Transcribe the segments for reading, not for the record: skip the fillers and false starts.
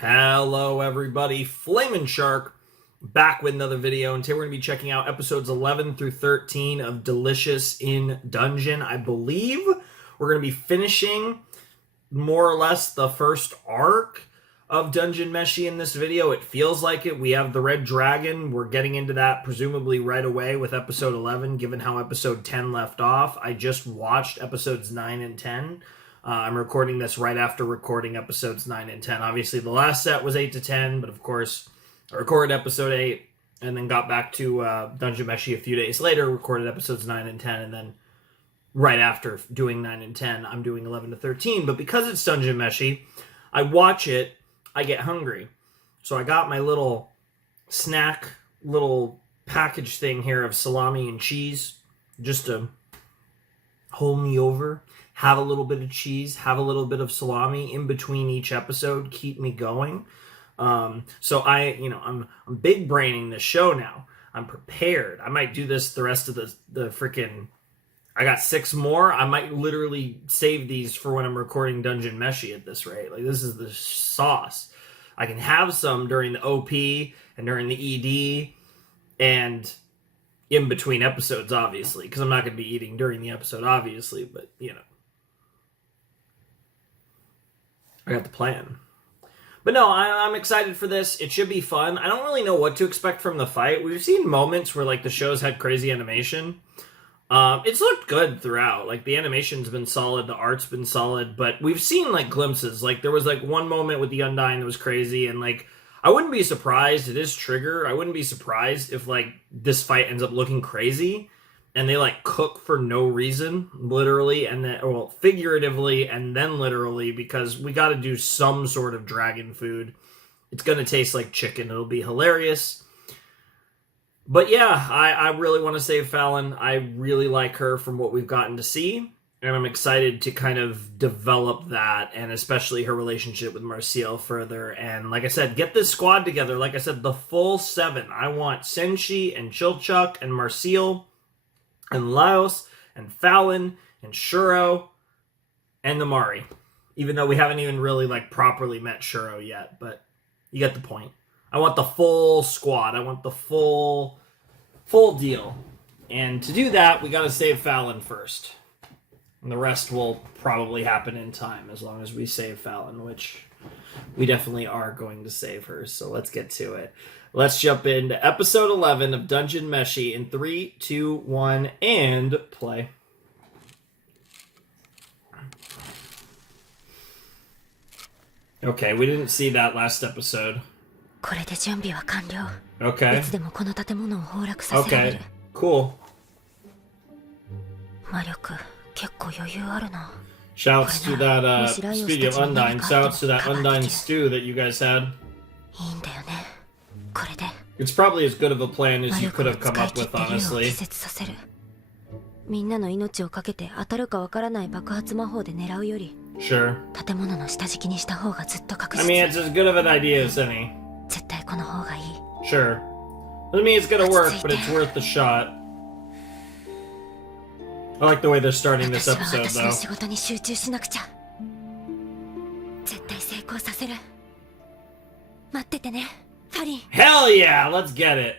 Hello everybody, Flamin' Shark back with another video, and today we're going to be checking out episodes 11 through 13 of Delicious in Dungeon. I believe we're going to be finishing more or less the first arc of Dungeon Meshi in this video. It feels like it. We have the Red Dragon. We're getting into that presumably right away with episode 11, given how episode 10 left off. I just watched episodes 9 and 10. I'm recording this right after recording episodes 9 and 10. Obviously, the last set was 8 to 10, but of course, I recorded episode 8 and then got back to Dungeon Meshi a few days later, recorded episodes 9 and 10, and then right after doing 9 and 10, I'm doing 11 to 13. But because it's Dungeon Meshi, I watch it, I get hungry. So I got my little snack, little package thing here of salami and cheese, just to hold me over. Have a little bit of cheese, have a little bit of salami in between each episode, keep me going. So I'm big braining this show now. I'm prepared. I might do this the rest of the freaking. I got 6 more. I might literally save these for when I'm recording Dungeon Meshi at this rate. Like, this is the sauce. I can have some during the OP and during the ED and in between episodes, obviously, because I'm not going to be eating during the episode, obviously, but you know. I got the plan. But no, I'm excited for this. It should be fun. I don't really know what to expect from the fight. We've seen moments where like the show's had crazy animation. It's looked good throughout. Like the animation's been solid, the art's been solid, but we've seen like glimpses. Like there was like one moment with the Undying that was crazy, and like I wouldn't be surprised. It is Trigger. I wouldn't be surprised if like this fight ends up looking crazy. And they like cook for no reason, literally, and then, well, figuratively, and then literally, because we got to do some sort of dragon food. It's going to taste like chicken. It'll be hilarious. But yeah, I really want to save Falin. I really like her from what we've gotten to see. And I'm excited to kind of develop that, and especially her relationship with Marcial further. And like I said, get this squad together. Like I said, the full 7. I want Senshi and Chilchuck and Marcial and Laios, and Falin, and Shuro, and the Mari. Even though we haven't even really, like, properly met Shuro yet, but you get the point. I want the full squad. I want the full deal. And to do that, we gotta save Falin first. And the rest will probably happen in time, as long as we save Falin, which we definitely are going to save her, so let's get to it. Let's jump into episode 11 of Dungeon Meshi in 3, 2, 1, and play. Okay, we didn't see that last episode. Okay. Okay, cool. Shouts to that, speaking of Undyne, shouts to that Undyne stew that you guys had. It's probably as good of a plan as you could have come up with, honestly. Sure. I mean, it's as good of an idea as any. Sure. Doesn't mean it's gonna work, but it's worth the shot. I like the way they're starting this episode, though. Hell yeah, let's get it.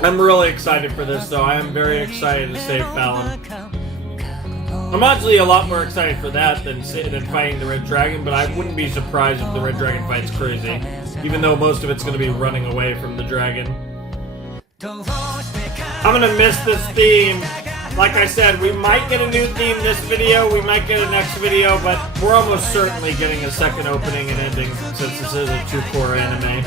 I'm really excited for this, though. I am very excited to save Falin. I'm actually a lot more excited for that than fighting the Red Dragon, but I wouldn't be surprised if the Red Dragon fight's crazy, even though most of it's going to be running away from the dragon. I'm going to miss this theme. Like I said, we might get a new theme this video, we might get a next video, but we're almost certainly getting a second opening and ending since this is a 2-core anime.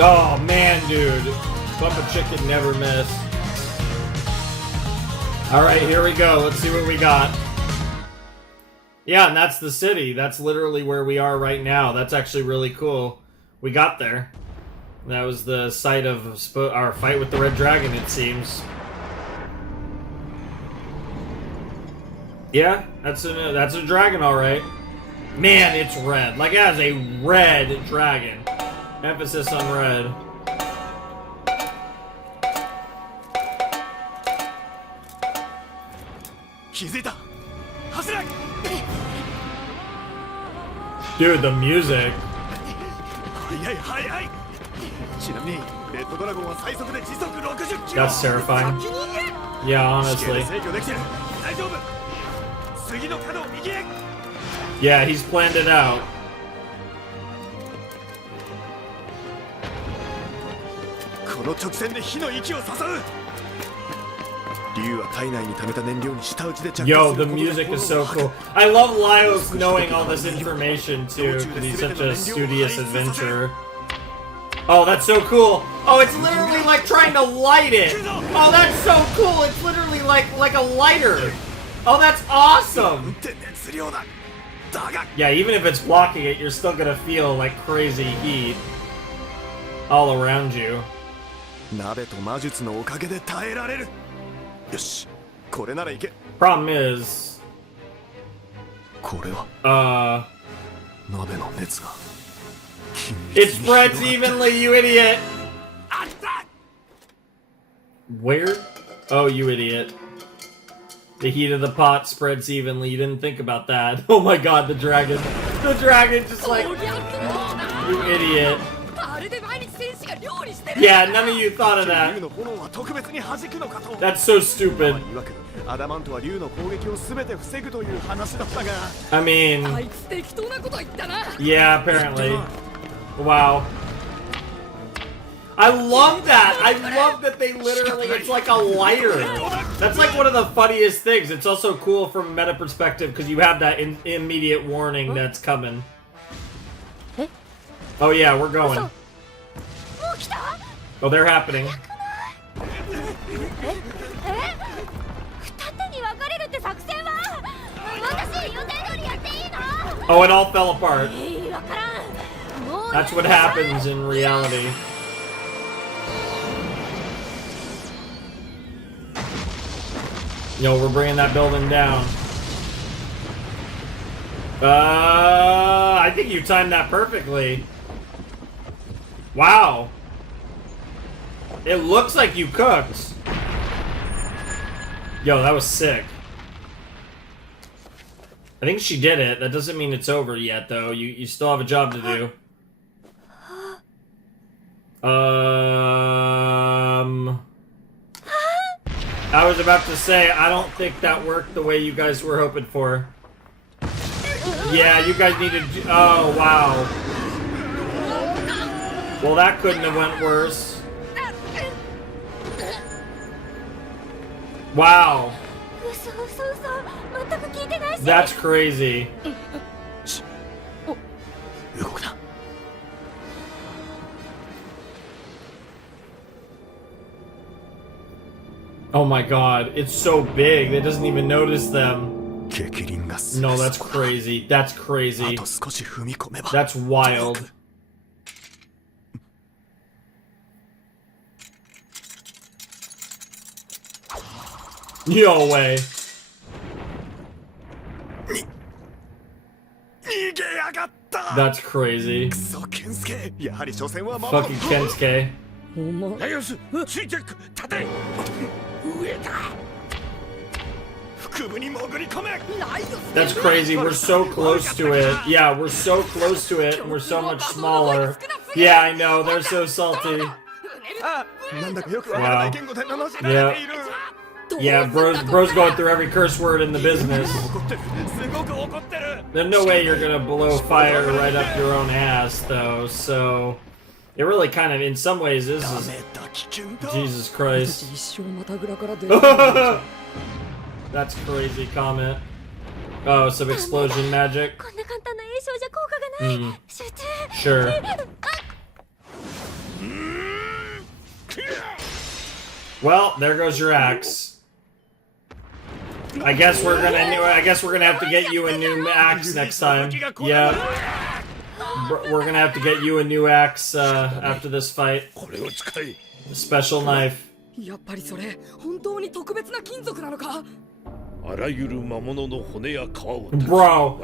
Oh man, dude. Bump a chicken, never miss. Alright, here we go. Let's see what we got. Yeah, and that's the city. That's literally where we are right now. That's actually really cool. We got there. That was the site of our fight with the Red Dragon, it seems. Yeah, that's a dragon, alright. Man, it's red. Like, it has a red dragon. Emphasis on red. Dude, the music. That's terrifying. Yeah, honestly. Yeah, he's planned it out. Yo, the music is so cool. I love Laios knowing all this information too, because he's such a studious adventurer. Oh, that's so cool. Oh, it's literally like trying to light it. Oh, that's so cool. It's literally like a lighter. Oh, that's awesome. Yeah, even if it's blocking it, you're still gonna feel like crazy heat all around you. Problem is, it spreads evenly, you idiot. Where? Oh, you idiot. The heat of the pot spreads evenly. You didn't think about that. Oh my god, the dragon. The dragon just like... You idiot. Yeah, none of you thought of that. That's so stupid. I mean... Yeah, apparently. Wow. I love that! I love that they literally, it's like a lighter. That's like one of the funniest things. It's also cool from a meta perspective because you have that immediate warning that's coming. Oh yeah, we're going. Oh, they're happening. Oh, it all fell apart. That's what happens in reality. Yo, we're bringing that building down. I think you timed that perfectly. Wow. It looks like you cooked. Yo, that was sick. I think she did it. That doesn't mean it's over yet, though. You still have a job to do. I was about to say, I don't think that worked the way you guys were hoping for. Yeah, you guys needed... Oh, wow. Well, that couldn't have went worse. Wow. That's crazy. Oh my god, it's so big, it doesn't even notice them. No, that's crazy. That's crazy. That's wild. No way. That's crazy. Fucking Kensuke. That's crazy, we're so close to it. Yeah, we're so close to it, and we're so much smaller. Yeah, I know, they're so salty. Wow. Yeah. Yeah, bro's going through every curse word in the business. There's no way you're gonna blow fire right up your own ass, though, so... It really kind of, in some ways, is... Jesus Christ. That's crazy comment. Oh, some explosion magic? Well, there goes your axe. I guess we're gonna have to get you a new axe next time. Yeah. We're gonna have to get you a new axe after this fight. A special knife. Bro,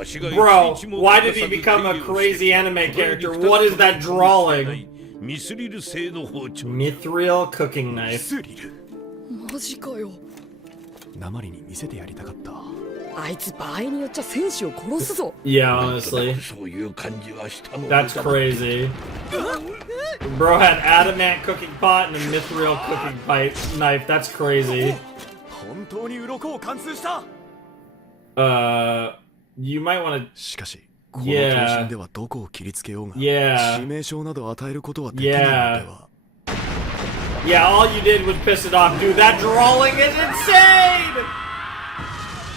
why did he become a crazy anime character? What is that drawing? Mithril cooking knife. Yeah, honestly. That's crazy. Bro had adamant cooking pot and a mithril cooking knife. That's crazy. You might want to... Yeah. Yeah, all you did was piss it off. Dude, that drawing is insane!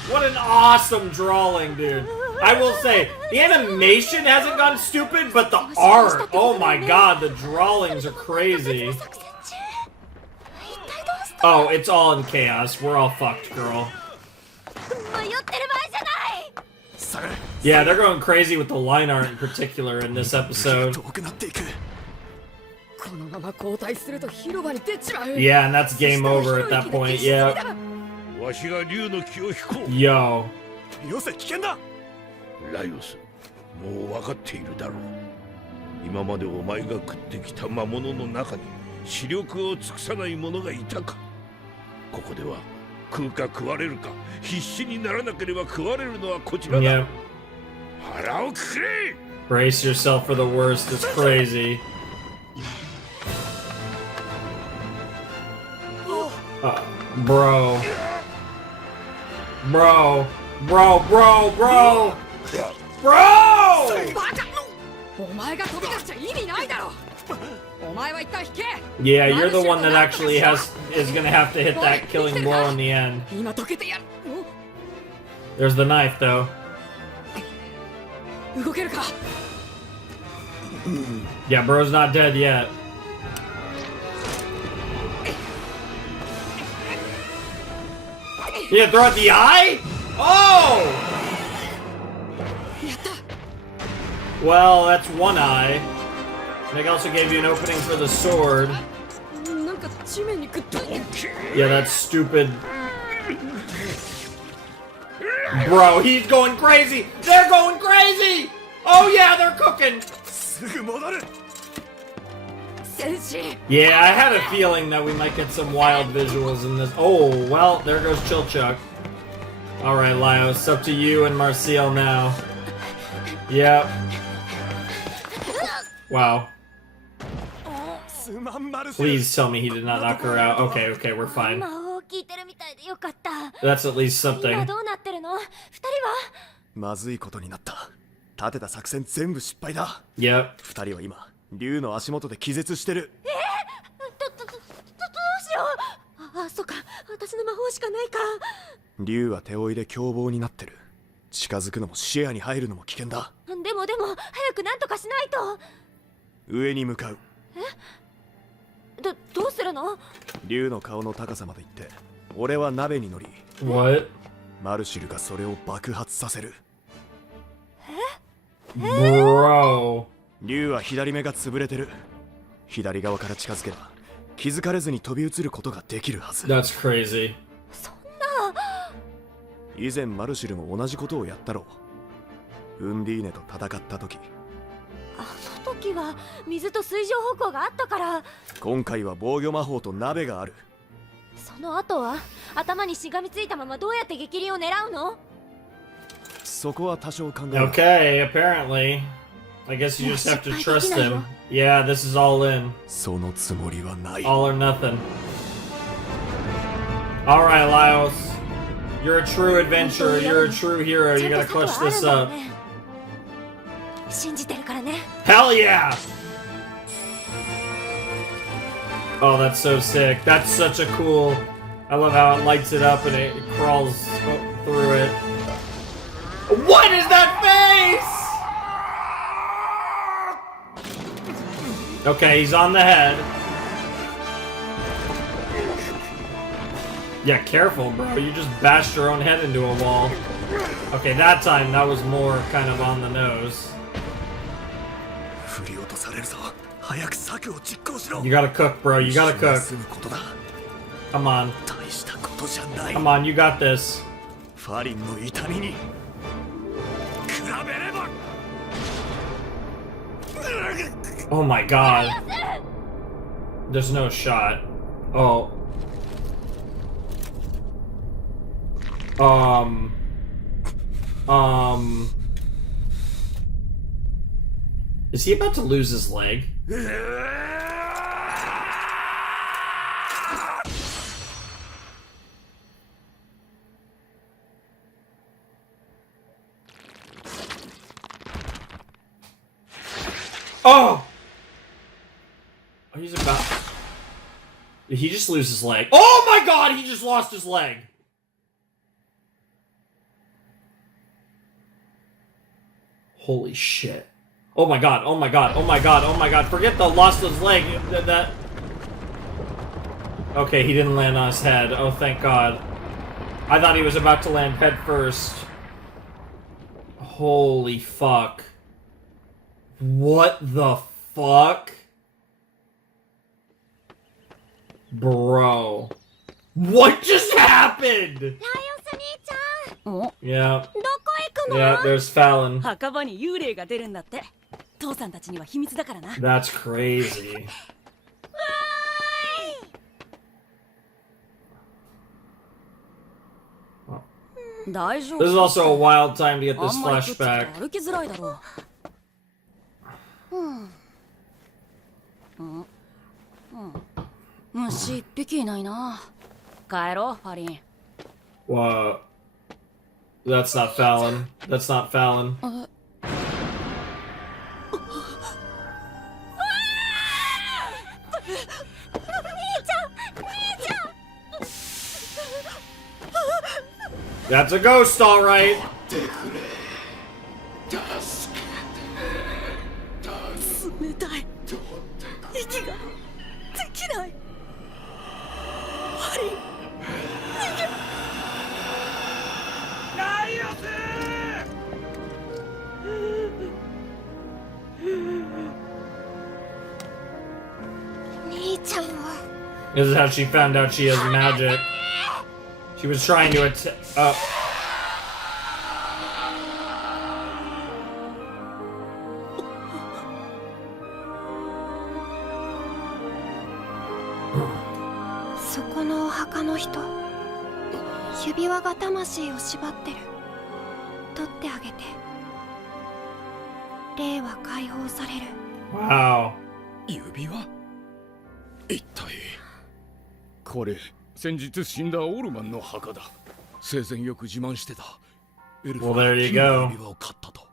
What an awesome drawing, dude. I will say, the animation hasn't gone stupid, but the art, oh my god, the drawings are crazy. Oh, it's all in chaos. We're all fucked, girl. Yeah, they're going crazy with the line art in particular in this episode. Yeah, and that's game over at that point, yeah. Yo. Laios, もう分かっているだろう。今までお前が食ってきた魔物の中に視力を尽くさない者がいたか。ここでは食うか食われるか、必死にならなければ食われるのはこちらだ。腹をくくれ! Brace yourself for the worst. It's crazy. Bro. Bro. Bro, bro, bro! Bro! Yeah, you're the one that actually is gonna have to hit that killing blow in the end. There's the knife, though. Yeah, bro's not dead yet. Yeah, throw out the eye? Oh! Well, that's one eye. They also gave you an opening for the sword. Yeah, that's stupid. Bro, he's going crazy! They're going crazy! Oh yeah, they're cooking! Yeah, I had a feeling that we might get some wild visuals in this. Oh, well, there goes Chilchuck. Alright, Laios, it's up to you and Marcial now. Yep. Wow. Please tell me he did not knock her out. Okay, okay, we're fine. That's at least something. Yep. What? Bro. That's crazy. 以前マルシルも同じことをやったろう。ウンディーネと戦った時。あの時は水と水上歩行があったから。今回は防御魔法と鍋がある。その後は頭にしがみついたままどうやって激鱗を狙うの？そこは多少考え。Okay, apparently. I guess you just have to trust him. Yeah, this is all in. そのつもりはない。All or nothing. All right, Laios. You're a true adventurer. You're a true hero. You gotta clutch this up. Hell yeah! Oh, that's so sick. That's such a cool... I love how it lights it up and it crawls through it. What is that face? Okay, he's on the head. Yeah, careful, bro. You just bashed your own head into a wall. Okay, that time that was more kind of on the nose. You gotta cook, bro. You gotta cook. Come on. Come on, you got this. Oh my god. There's no shot. Oh. Is he about to lose his leg? Oh! He's about... Did he just lose his leg? Oh my god, he just lost his leg! Holy shit. Oh my god, oh my god, oh my god, oh my god. Forget the lost his leg. That... Okay, he didn't land on his head. Oh, thank god. I thought he was about to land head first. Holy fuck. What the fuck? Bro. What just happened? Yeah. Yeah, there's Falin. That's crazy. This is also a wild time to get this flashback. What? That's not Falin. That's not Falin. That's a ghost, all right. This is how she found out she has magic. She was trying to attack. Wow. 一体これ先日死んだオルマンの墓だ。生前よく自慢してた。エルフ Well, は there you 金の go. 指輪を買ったと。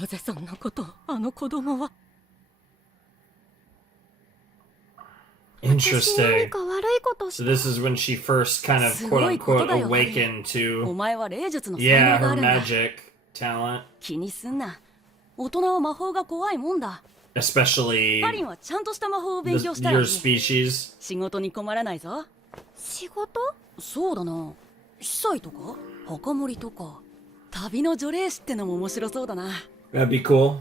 なぜそんなことあの子供は。 Interesting. So this is when she first kind of quote unquote awakened to お前は霊術の才 yeah 能があ her るんだ。 magic talent, 気にすんな。大人は魔法が怖いもんだ。 especially パリンはちゃんとした魔法を勉強したら your いい。 species. 仕事に困らないぞ。仕事？そうだな。司祭とか墓守とか旅の除霊師ってのも面白そうだな。 That'd be cool.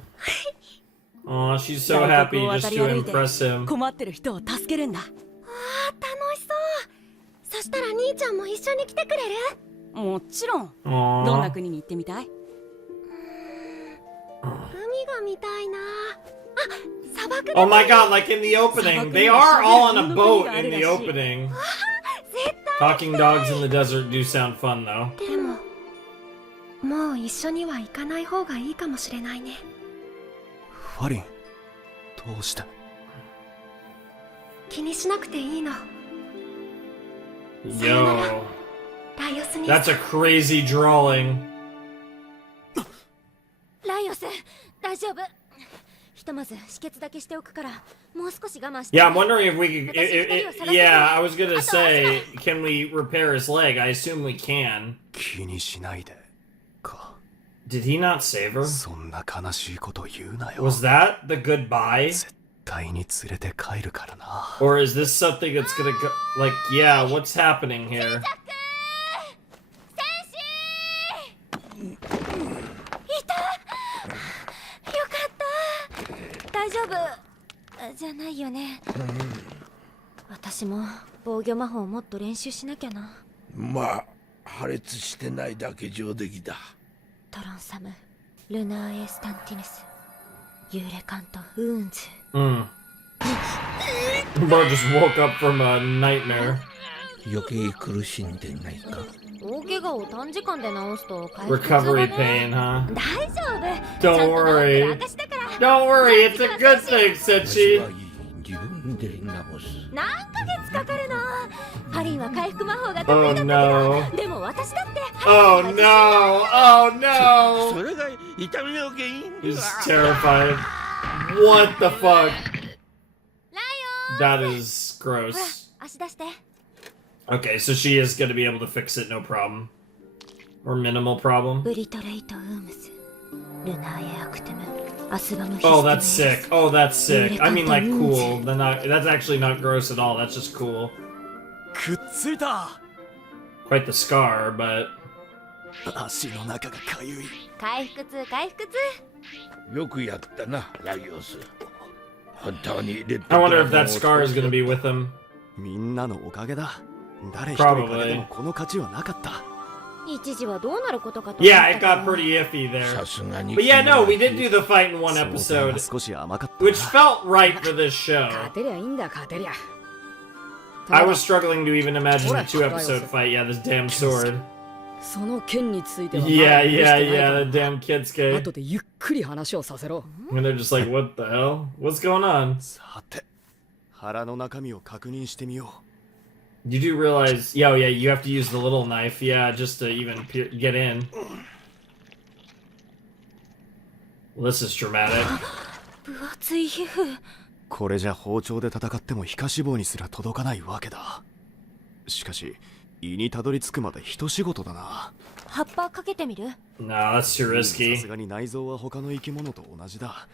Oh, she's so 外 happy 国を just 渡り to 歩いて impress him. 困ってる人を助けるんだ。あー楽しそう。そしたら兄ちゃんも一緒に来てくれる？もちろん。どんな Aww. 国に行ってみたい？海が見たいな。あ、砂漠で。 Oh my god, like in the opening. They are all on a boat in the opening. 絶対。 Talking dogs in the desert do sound fun though. でも、もう一緒には行かない方がいいかもしれないね。ファリン、どうした？気にしなくていいの。 Yo, ライオスに。 that's a crazy drawing. ライオス、大丈夫。ひとまず止血だけしておくから、もう少し我慢して。 Yeah, I'm wondering if we could. Yeah, I was gonna say, can we repair his leg? I assume we can. 気にしないでか。 Did he not save her? そんな悲しいこと言うなよ。 Was that the goodbye? 絶対に連れて帰るからな。 Or is this something that's gonna go like, yeah, what's happening here? 大丈夫じゃないよね。私も防御魔法をもっと練習しなきゃな。まあ破裂してないだけ上出来だ。トロンサム、ルナーエスタンティヌス、ユーレカント、ウーンズ。Bro just woke up from a nightmare. 余計苦しんでないか。大怪我を短時間で治すと回復 Recovery pain, huh? 大丈夫。 Don't worry. Don't worry, it's a good thing, said 私 she. はいい、自分で直す。何ヶ月かかるの。ファリンは回復魔法が得意だ Oh ったけ no. ど、でも私だって Oh no. Oh no. それが痛みの原因 He's だ。 terrified. What the fuck? ライオン。 That is ほら、 gross. 足出して。 Okay, so she is gonna be able to fix it, no problem. Or minimal problem. ブリトレイトウームス、ルナーエアクテム、アスバムヒステム Oh, that's sick. Oh, that's sick. I mean, like, cool. That's actually not gross at all. That's just cool. くっついた。 Quite the scar, but 足の中がかゆい。回復痛、回復痛。よくやったな、ライオス。本当にレッ I ド wonder if that scar is gonna be with him. みんなのおかげだ。誰一人かけてもこの勝ちはなかった。一時はどうなることかと。 Yeah, it got pretty iffy there. さすがに。 But yeah, no, we did do the fight in one 想定 episode, が少し甘かったな。 which felt right for this show. 勝てりゃいいんだ勝てりゃ I was struggling to even imagine the 2-episode fight. Yeah, this damn sword. その件については Yeah, まだ許して yeah, ない yeah, the damn Kitsuke. 後でゆっくり話をさせろ And they're just like, what the hell? What's going on? さて、腹の中身を確認してみよ You do realize, yeah, yeah, you have to use the little knife, yeah, just to even get in. Well, this is dramatic. 分厚い皮膚。う。これじゃ包丁で戦っても皮下脂肪にすら届かないわけだ。しかし、胃にたどり着くまで一仕事だな。葉っぱかけてみる？ Nah, that's too さ risky. すがに内臓は他の生き物と同じだ。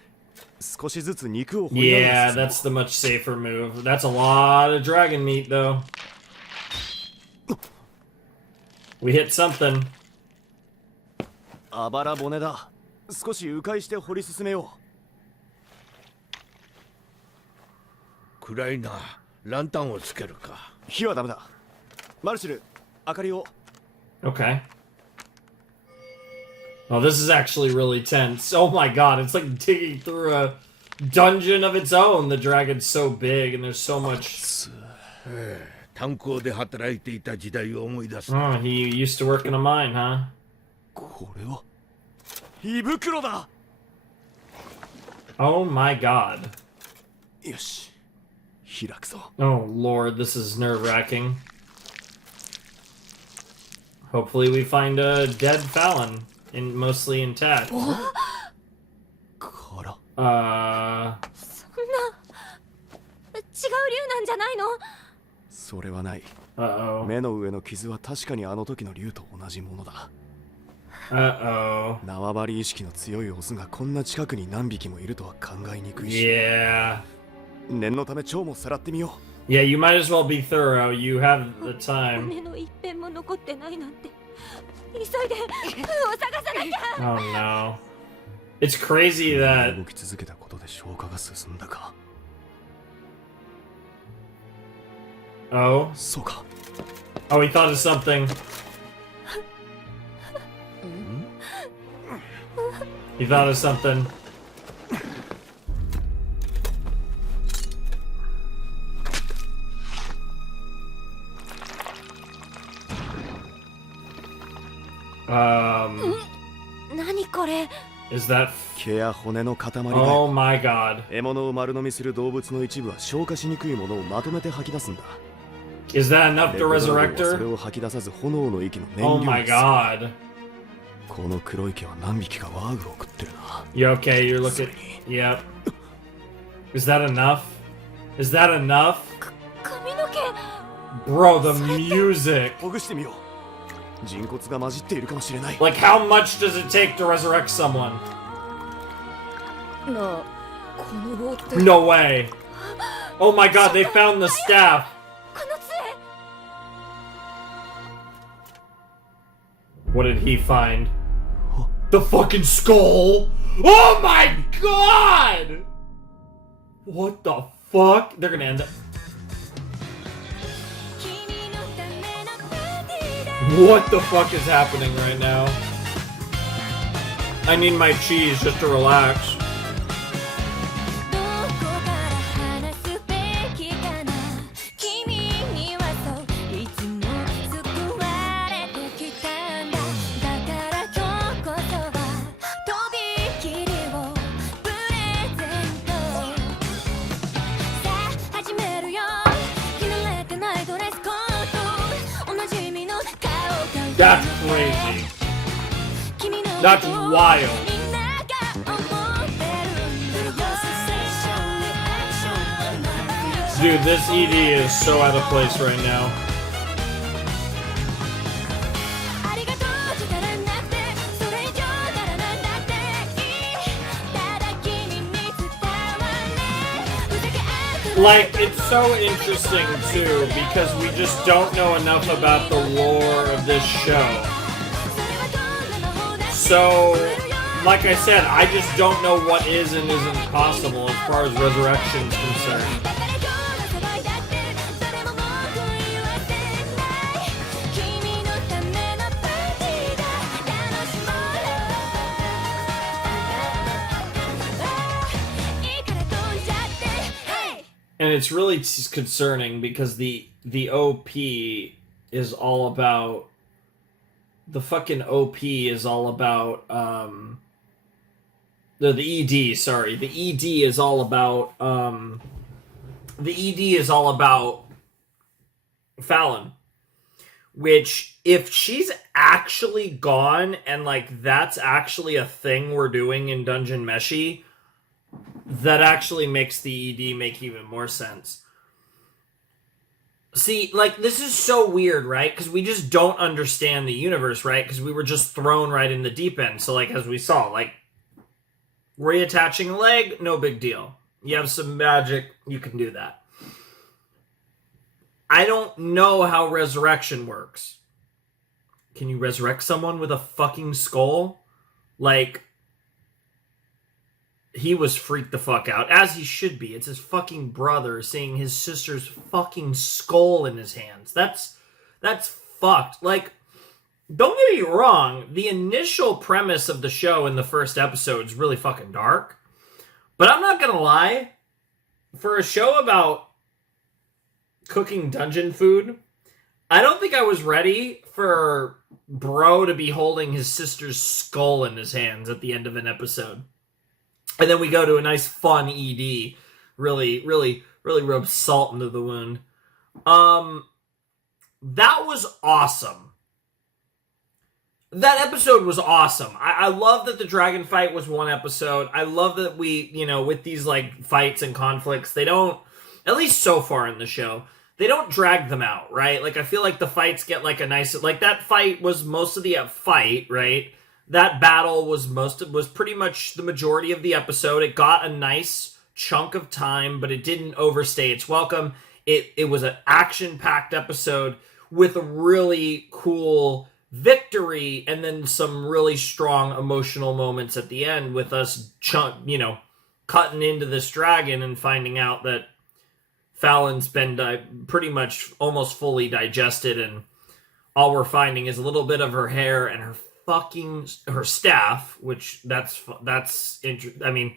少しずつ肉を掘りなが Yeah, ら進もう that's the much safer move. That's a lot of dragon meat, though. We hit something. あばら骨だ。少し迂回して掘り進めよ暗いな。ランタンをつけるか。う。火はダメだ。マルシル、明かりを。 Okay. Oh, this is actually really tense. Oh my god, it's like digging through a dungeon of its own. The dragon's so big and there's so much. 炭鉱で働いていた時代を思い出す。 Oh, he used to work in a mine, huh? これは胃袋だ。 Oh my god. よし、開くぞ。 Oh lord, this is nerve-wracking. Hopefully we find a dead Falin, mostly intact. から。そんな違う竜なんじゃないの？それはない。 Uh-oh. 目の上の傷は確かにあの時の竜と同じものだ。 Uh-oh. 縄張り意識の強いオスがこんな近くに何匹もいるとは考えにくいし、 Yeah. 念のため腸もさらってみよ Yeah, you might as well be thorough. You have the time. 骨の一片も残ってないなんて。急いでフーを探さなきゃ。 Oh no. It's crazy う。 that 動き続けたことで消化が進んだか。 oh. そうか。 Oh, he thought of something. He thought of something. Um, 何これ？ is that? 毛や骨の塊だ Oh よ。 my god. 獲物を丸飲みする動物の一部は消化しにくいものをまとめて吐き出すんだ。 Is that enough レ to ッドドラゴン resurrect はそれ her? を吐き出さず炎の息の燃 Oh 料 my にする。 god. この黒い毛は何匹かワーグを食ってるな。 You okay? You're looking. Yep. Is that enough? Is that enough? 髪の毛。 Bro, the music. ほぐしてみよう。人骨が混じっているかもしれない。 Like, how much does it take to resurrect someone? なあこの棒って No way. Oh my god, they found the staff. この杖 What did he find? The fucking skull. Oh my god! What the fuck? They're gonna end up. What the fuck is happening right now? I need my cheese just to relax. どこから話すべきかな君にはそういつも救われてきたんだだから今日こそはとびきりをプレゼントさあ始めるよ着慣れてないドレスコートおなじみの顔が That's crazy. That's wild. Dude, this ED is so out of place right now. Like, it's so interesting, too, because we just don't know enough about the lore of this show. So, like I said, I just don't know what is and isn't possible as far as resurrection is concerned. And it's really concerning because the OP is all about... The fucking OP is all about, the ED, sorry. The ED is all about, the ED is all about Falin. Which, if she's actually gone and, like, that's actually a thing we're doing in Dungeon Meshi, that actually makes the ED make even more sense. See, like, this is so weird, right? Because we just don't understand the universe, right? Because we were just thrown right in the deep end. So, like, as we saw, like, reattaching a leg, no big deal. You have some magic, you can do that. I don't know how resurrection works. Can you resurrect someone with a fucking skull? Like, he was freaked the fuck out, as he should be. It's his fucking brother seeing his sister's fucking skull in his hands. That's fucked. Like, don't get me wrong, the initial premise of the show in the first episode is really fucking dark. But I'm not gonna lie, for a show about cooking dungeon food, I don't think I was ready for bro to be holding his sister's skull in his hands at the end of an episode. And then we go to a nice fun ED. Really rubs salt into the wound. That was awesome. That episode was awesome. I love that the dragon fight was one episode. I love that we, with these, like, fights and conflicts, they don't, at least so far in the show, they don't drag them out, right? Like, I feel like the fights get, like, a nice, like, that fight was most of the fight, right? That battle was pretty much the majority of the episode. It got a nice chunk of time, but it didn't overstay its welcome. It was an action-packed episode with a really cool victory and then some really strong emotional moments at the end with us, cutting into this dragon and finding out that Falin's been pretty much almost fully digested, and all we're finding is a little bit of her hair and her staff, which that's interesting. I mean,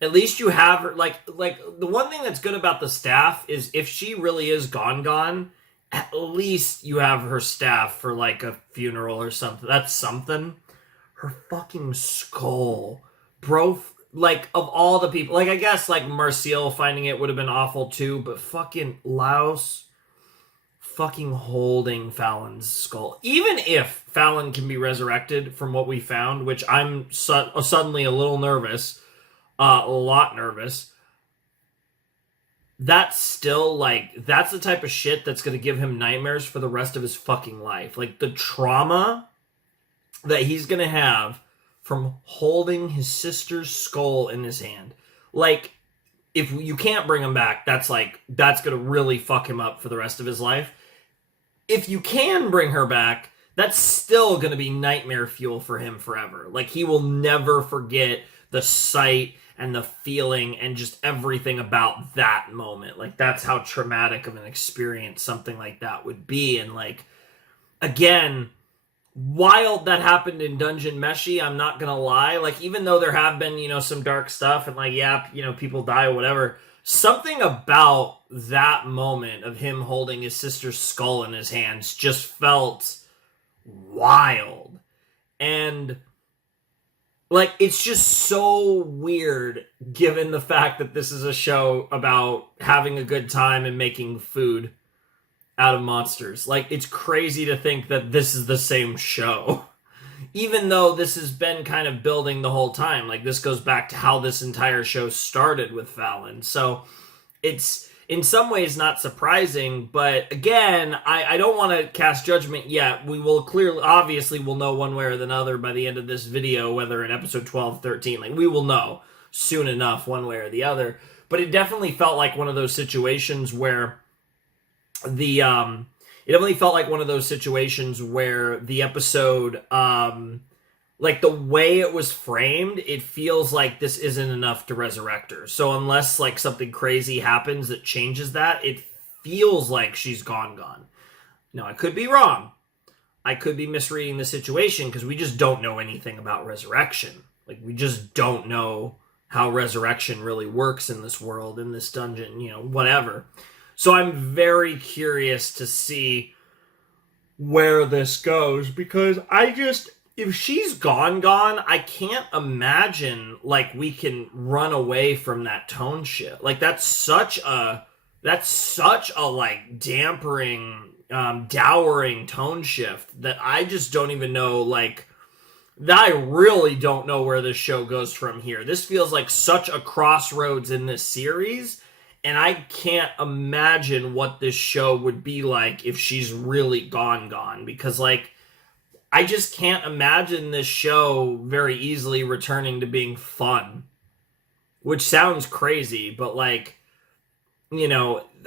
at least you have her, like the one thing that's good about the staff is if she really is gone, at least you have her staff for, like, a funeral or something. That's something. Her fucking skull, bro. Like, of all the people, like, I guess, like, Marcial finding it would have been awful too, but fucking Laios fucking holding Falin's skull. Even if Falin can be resurrected from what we found, which I'm suddenly a little nervous, a lot nervous, that's still, like, that's the type of shit that's going to give him nightmares for the rest of his fucking life. Like, the trauma that he's going to have from holding his sister's skull in his hand. Like, if you can't bring him back, that's gonna really fuck him up for the rest of his life. If you can bring her back, that's still gonna be nightmare fuel for him forever. Like, he will never forget the sight and the feeling and just everything about that moment. Like, that's how traumatic of an experience something like that would be. And like, again, wild that happened in Dungeon Meshi, I'm not gonna lie. Like, even though there have been, some dark stuff and like, yeah, people die or whatever, something about that moment of him holding his sister's skull in his hands just felt wild. And like, it's just so weird given the fact that this is a show about having a good time and making food out of monsters. Like, it's crazy to think that this is the same show. Even though this has been kind of building the whole time. Like, this goes back to how this entire show started with Falin. So, it's in some ways not surprising, but again, I don't want to cast judgment yet. We will obviously we'll know one way or the other by the end of this video, whether in episode 12, 13, like, we will know soon enough one way or the other. But it definitely felt like one of those situations where the episode, like, the way it was framed, it feels like this isn't enough to resurrect her. So unless, like, something crazy happens that changes that, it feels like she's gone. Now, I could be wrong. I could be misreading the situation, because we just don't know anything about resurrection. Like, we just don't know how resurrection really works in this world, in this dungeon, whatever. So I'm very curious to see where this goes, because if she's gone, I can't imagine, like, we can run away from that tone shift. Like, that's such a like, dowering tone shift that I just don't even know, like, that I really don't know where this show goes from here. This feels like such a crossroads in this series, and I can't imagine what this show would be like if she's really gone, because, like, I just can't imagine this show very easily returning to being fun. Which sounds crazy, but, like,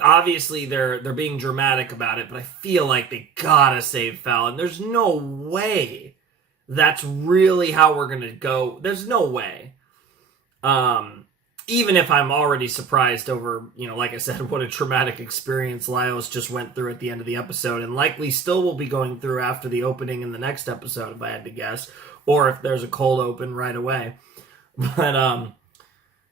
obviously they're being dramatic about it, but I feel like they gotta save Falin. There's no way that's really how we're gonna go. There's no way. Even if I'm already surprised over, like I said, what a traumatic experience Laios just went through at the end of the episode, and likely still will be going through after the opening in the next episode, if I had to guess, or if there's a cold open right away. But,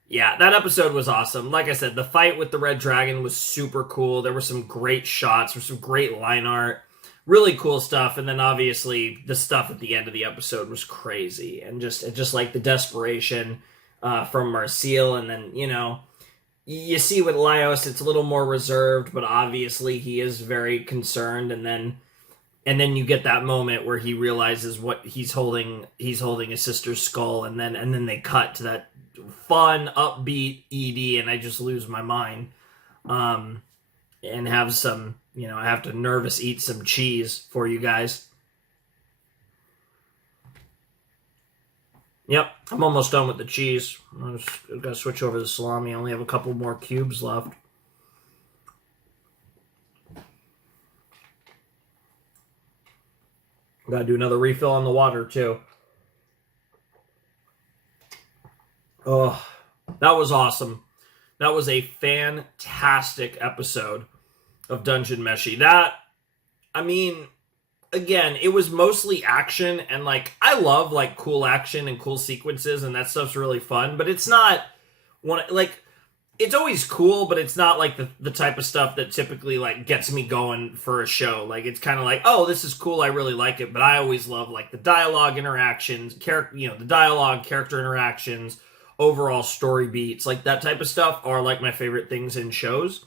yeah, that episode was awesome. Like I said, the fight with the Red Dragon was super cool. There were some great shots, there was some great line art, really cool stuff, and then obviously the stuff at the end of the episode was crazy, and just like the desperation from Marcel, and then, you see with Laios, it's a little more reserved, but obviously he is very concerned, and then you get that moment where he realizes what he's holding his sister's skull, and then they cut to that fun, upbeat ED, and I just lose my mind, and have some, I have to nervous eat some cheese for you guys. Yep, I'm almost done with the cheese. I've got to switch over to the salami. I only have a couple more cubes left. Got to do another refill on the water, too. Oh, that was awesome. That was a fantastic episode of Dungeon Meshi. Again, it was mostly action, and, like, I love, like, cool action and cool sequences, and that stuff's really fun, but it's not it's always cool, but it's not, like, the type of stuff that typically, like, gets me going for a show. Like, it's kind of like, oh, this is cool, I really like it, but I always love, like, the dialogue interactions, character interactions, overall story beats, like, that type of stuff are, like, my favorite things in shows.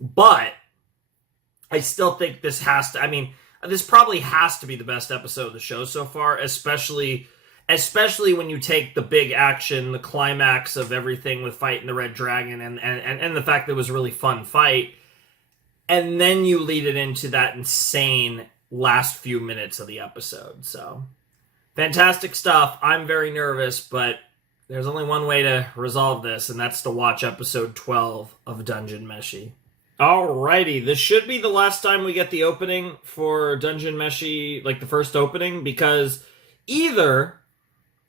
But I still think this probably has to be the best episode of the show so far, especially when you take the big action, the climax of everything with fighting the Red Dragon, and the fact that it was a really fun fight, and then you lead it into that insane last few minutes of the episode. So, fantastic stuff. I'm very nervous, but There's only one way to resolve this, and that's to watch episode 12 of Dungeon Meshi. Alrighty, this should be the last time we get the opening for Dungeon Meshi, like the first opening, because either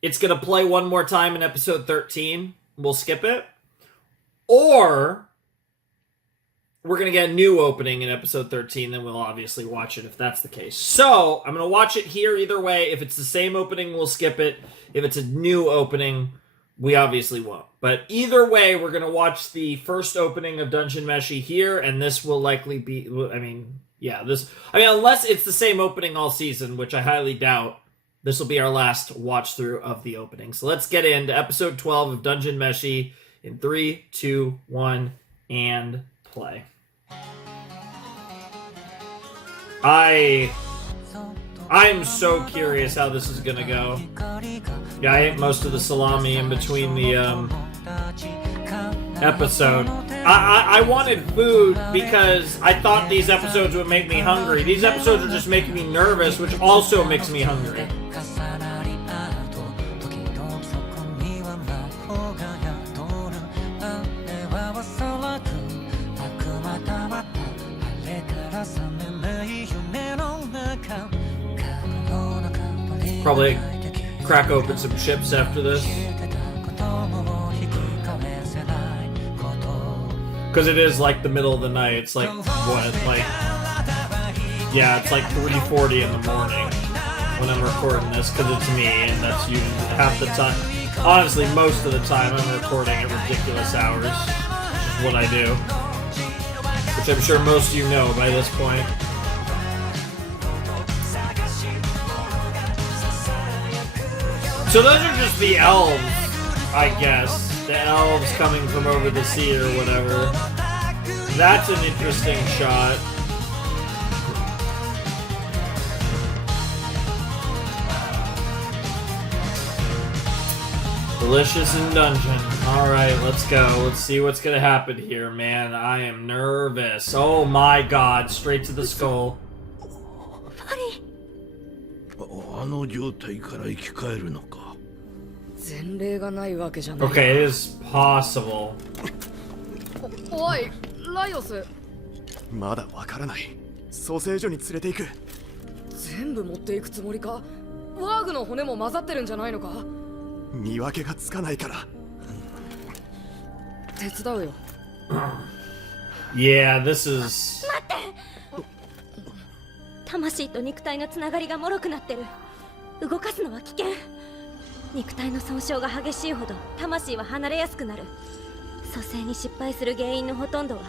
it's going to play one more time in episode 13, we'll skip it, or we're going to get a new opening in episode 13, then we'll obviously watch it if that's the case. So, I'm going to watch it here either way. If it's the same opening, we'll skip it. If it's a new opening, we obviously won't. But either way, we're going to watch the first opening of Dungeon Meshi here, and this will likely be, unless it's the same opening all season, which I highly doubt, this will be our last watch through of the opening. So let's get into episode 12 of Dungeon Meshi in 3, 2, 1, and play. I'm so curious how this is gonna go. Yeah, I ate most of the salami in between the episode. I wanted food because I thought these episodes would make me hungry. These episodes are just making me nervous, which also makes me hungry. Probably crack open some chips after this. Because it is like the middle of the night. It's like, what? Like, yeah, it's like 3:40 in the morning when I'm recording this because it's me, and that's usually half the time. Honestly, most of the time I'm recording at ridiculous hours, which is what I do. Which I'm sure most of you know by this point. So those are just the elves, I guess. The elves coming from over the sea or whatever. That's an interesting shot. Delicious in dungeon. Alright, let's go. Let's see what's gonna happen here, man. I am nervous. Oh my god, straight to the skull. あの状態から生き返るのか。前例がないわけじゃない。Okay, it is possible. おい、ライオス。まだわからない。蘇生所に連れて行く。全部持っていくつもりか。ワーグの骨も混ざってるんじゃないのか。見分けがつかないから。手伝うよ。Yeah, this is. 待って。魂と肉体のつながりが脆くなってる。動かすのは危険。肉体の損傷が激しいほど魂は離れやすくなる。蘇生に失敗する原因のほとんどは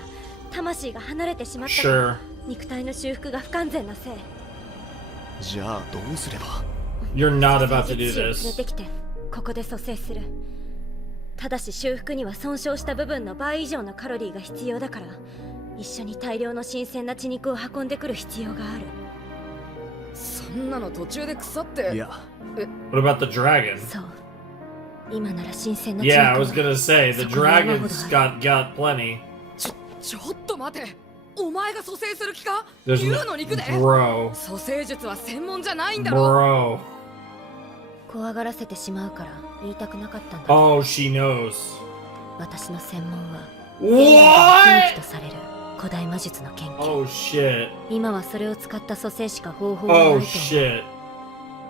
魂が離れてしまったから、肉体の修復が不完全なせい。じゃあどうすれば？ You're not about to do 連れ this. てきてここで蘇生する。ただし修復には損傷した部分の倍以上のカロリーが必要だから、一緒に大量の新鮮な血肉を運んでくる必要がある。そんなの途中で腐って。いや。What about the dragon? そう。今なら新鮮な血肉 Yeah, I was gonna say, the dragon's got plenty. ちょっと待て。お前が蘇生する気か？ There's 竜の肉で。Bro. 蘇生術は専門じゃないんだろ。Bro. 怖がらせてしまうから言いたくなかったんだ。Oh, she knows. 私の専門は What? 禁忌とされる古代魔術の研究。 Oh shit. 今はそれを使った蘇生しか方法がないと Oh 思う。 shit.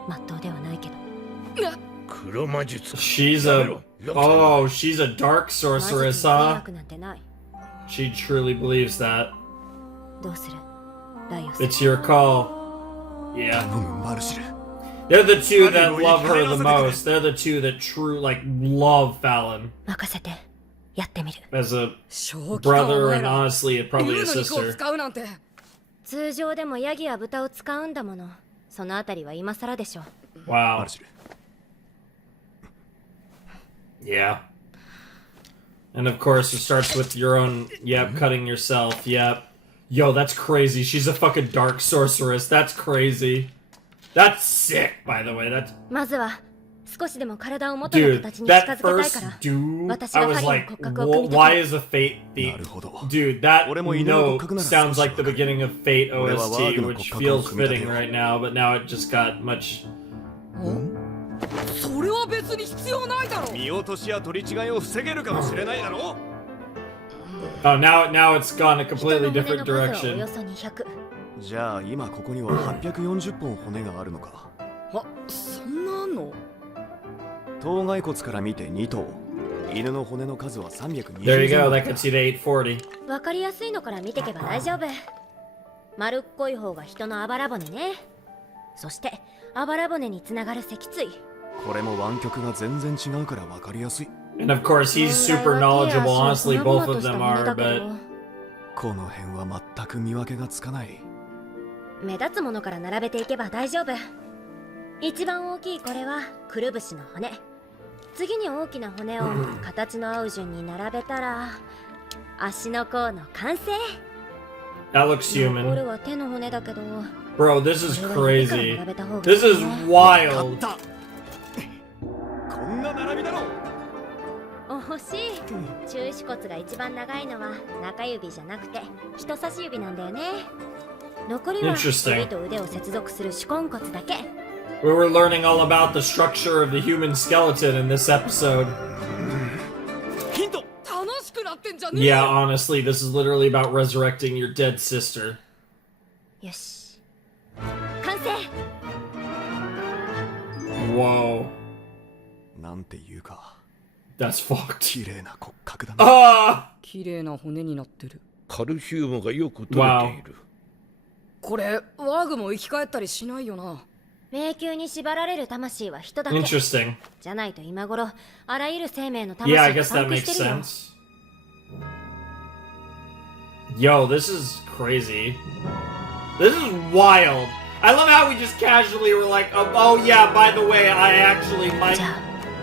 まっとうではないけど。黒魔術。 She's a dark 魔 sorceress, 術に迷 huh? 惑なんてない。 She truly believes that. どうする？ライオス。 It's your call. Yeah. 頼むマルシル。 They're the two that love her the most. They're the two that love Falin. 任せて。やってみる。 As a 正気かお brother 前 and ら。 honestly, probably 竜 a の肉を sister. 使うなんて。通常でもヤギや豚を使うんだもの。そのあたりは今更でしょ。マ Wow. ルシル。 Yeah. And of course, it starts with your own, cutting yourself, Yo, that's crazy. She's a fucking dark sorceress. That's crazy. That's sick, by the way. That's... まずは少しでも体を元の Dude, 形に近づ that けたい first から dude, 私 I が was ハリーの like, 骨格を組み立 why てる。 is a Fate な thief? るほど。 Dude, that 俺も犬の骨 note 格なら sounds そう like し the ようか。 beginning of Fate 俺はワーグ OST, の which 骨格を feels 組み立て fitting よう。 right now, but now it just got much... 蘇それは別に必要ないだろ。見落としや取り違いを防げるかもしれないだろ Oh, now it's gone a 人 completely の骨 different の数はお direction. よそ200。じゃあ今ここには840本骨があるのか。あ、そんなあんの？頭蓋骨から見て2頭。犬の骨の数は320 There you go. 前 That 後 gets you to 840. わかりやすいのから見てけば大丈夫。丸っこい方が人のあばら骨ね。そしてあばら骨につながる脊椎。これも湾曲が全然違うから分かりやすい。 And of course, he's super knowledgeable. Honestly, both of them are, but この辺は全く見分けがつかない。目立つものから並べていけば大丈夫。一番大きいこれはくるぶしの骨。次に大きな骨を形の合う順に並べたら足の甲の完成。 that looks 残 human. るは手の骨だけど、 Bro, this is これは指から crazy. 並べた方がいい This is ね。 wild. こんな並びだろう。惜しい。中指骨が一番長いのは中指じゃなくて人差し指なんだよね。残りは Interesting. 指と腕を接続する手根骨だけ。 We were learning all about the structure of the human skeleton in this episode. ヒント。楽しくなってんじゃねえ Yeah, honestly, this is literally about resurrecting your dead sister. よし、完成。 Whoa. なんていうか That's fucked. 綺麗な骨格だね。Ah! 綺麗な骨になってる。カルシウムがよく取れている。これワーグも生き返ったりしないよな。迷宮に縛られる魂は人だけ。 Interesting. じゃないと今頃あらゆる生命の魂 Yeah, が I guess パ that ンク makes してるよ。 sense. Yo, this is crazy. This is wild. I love how we just casually were like, oh yeah, by the way, I actually my じゃ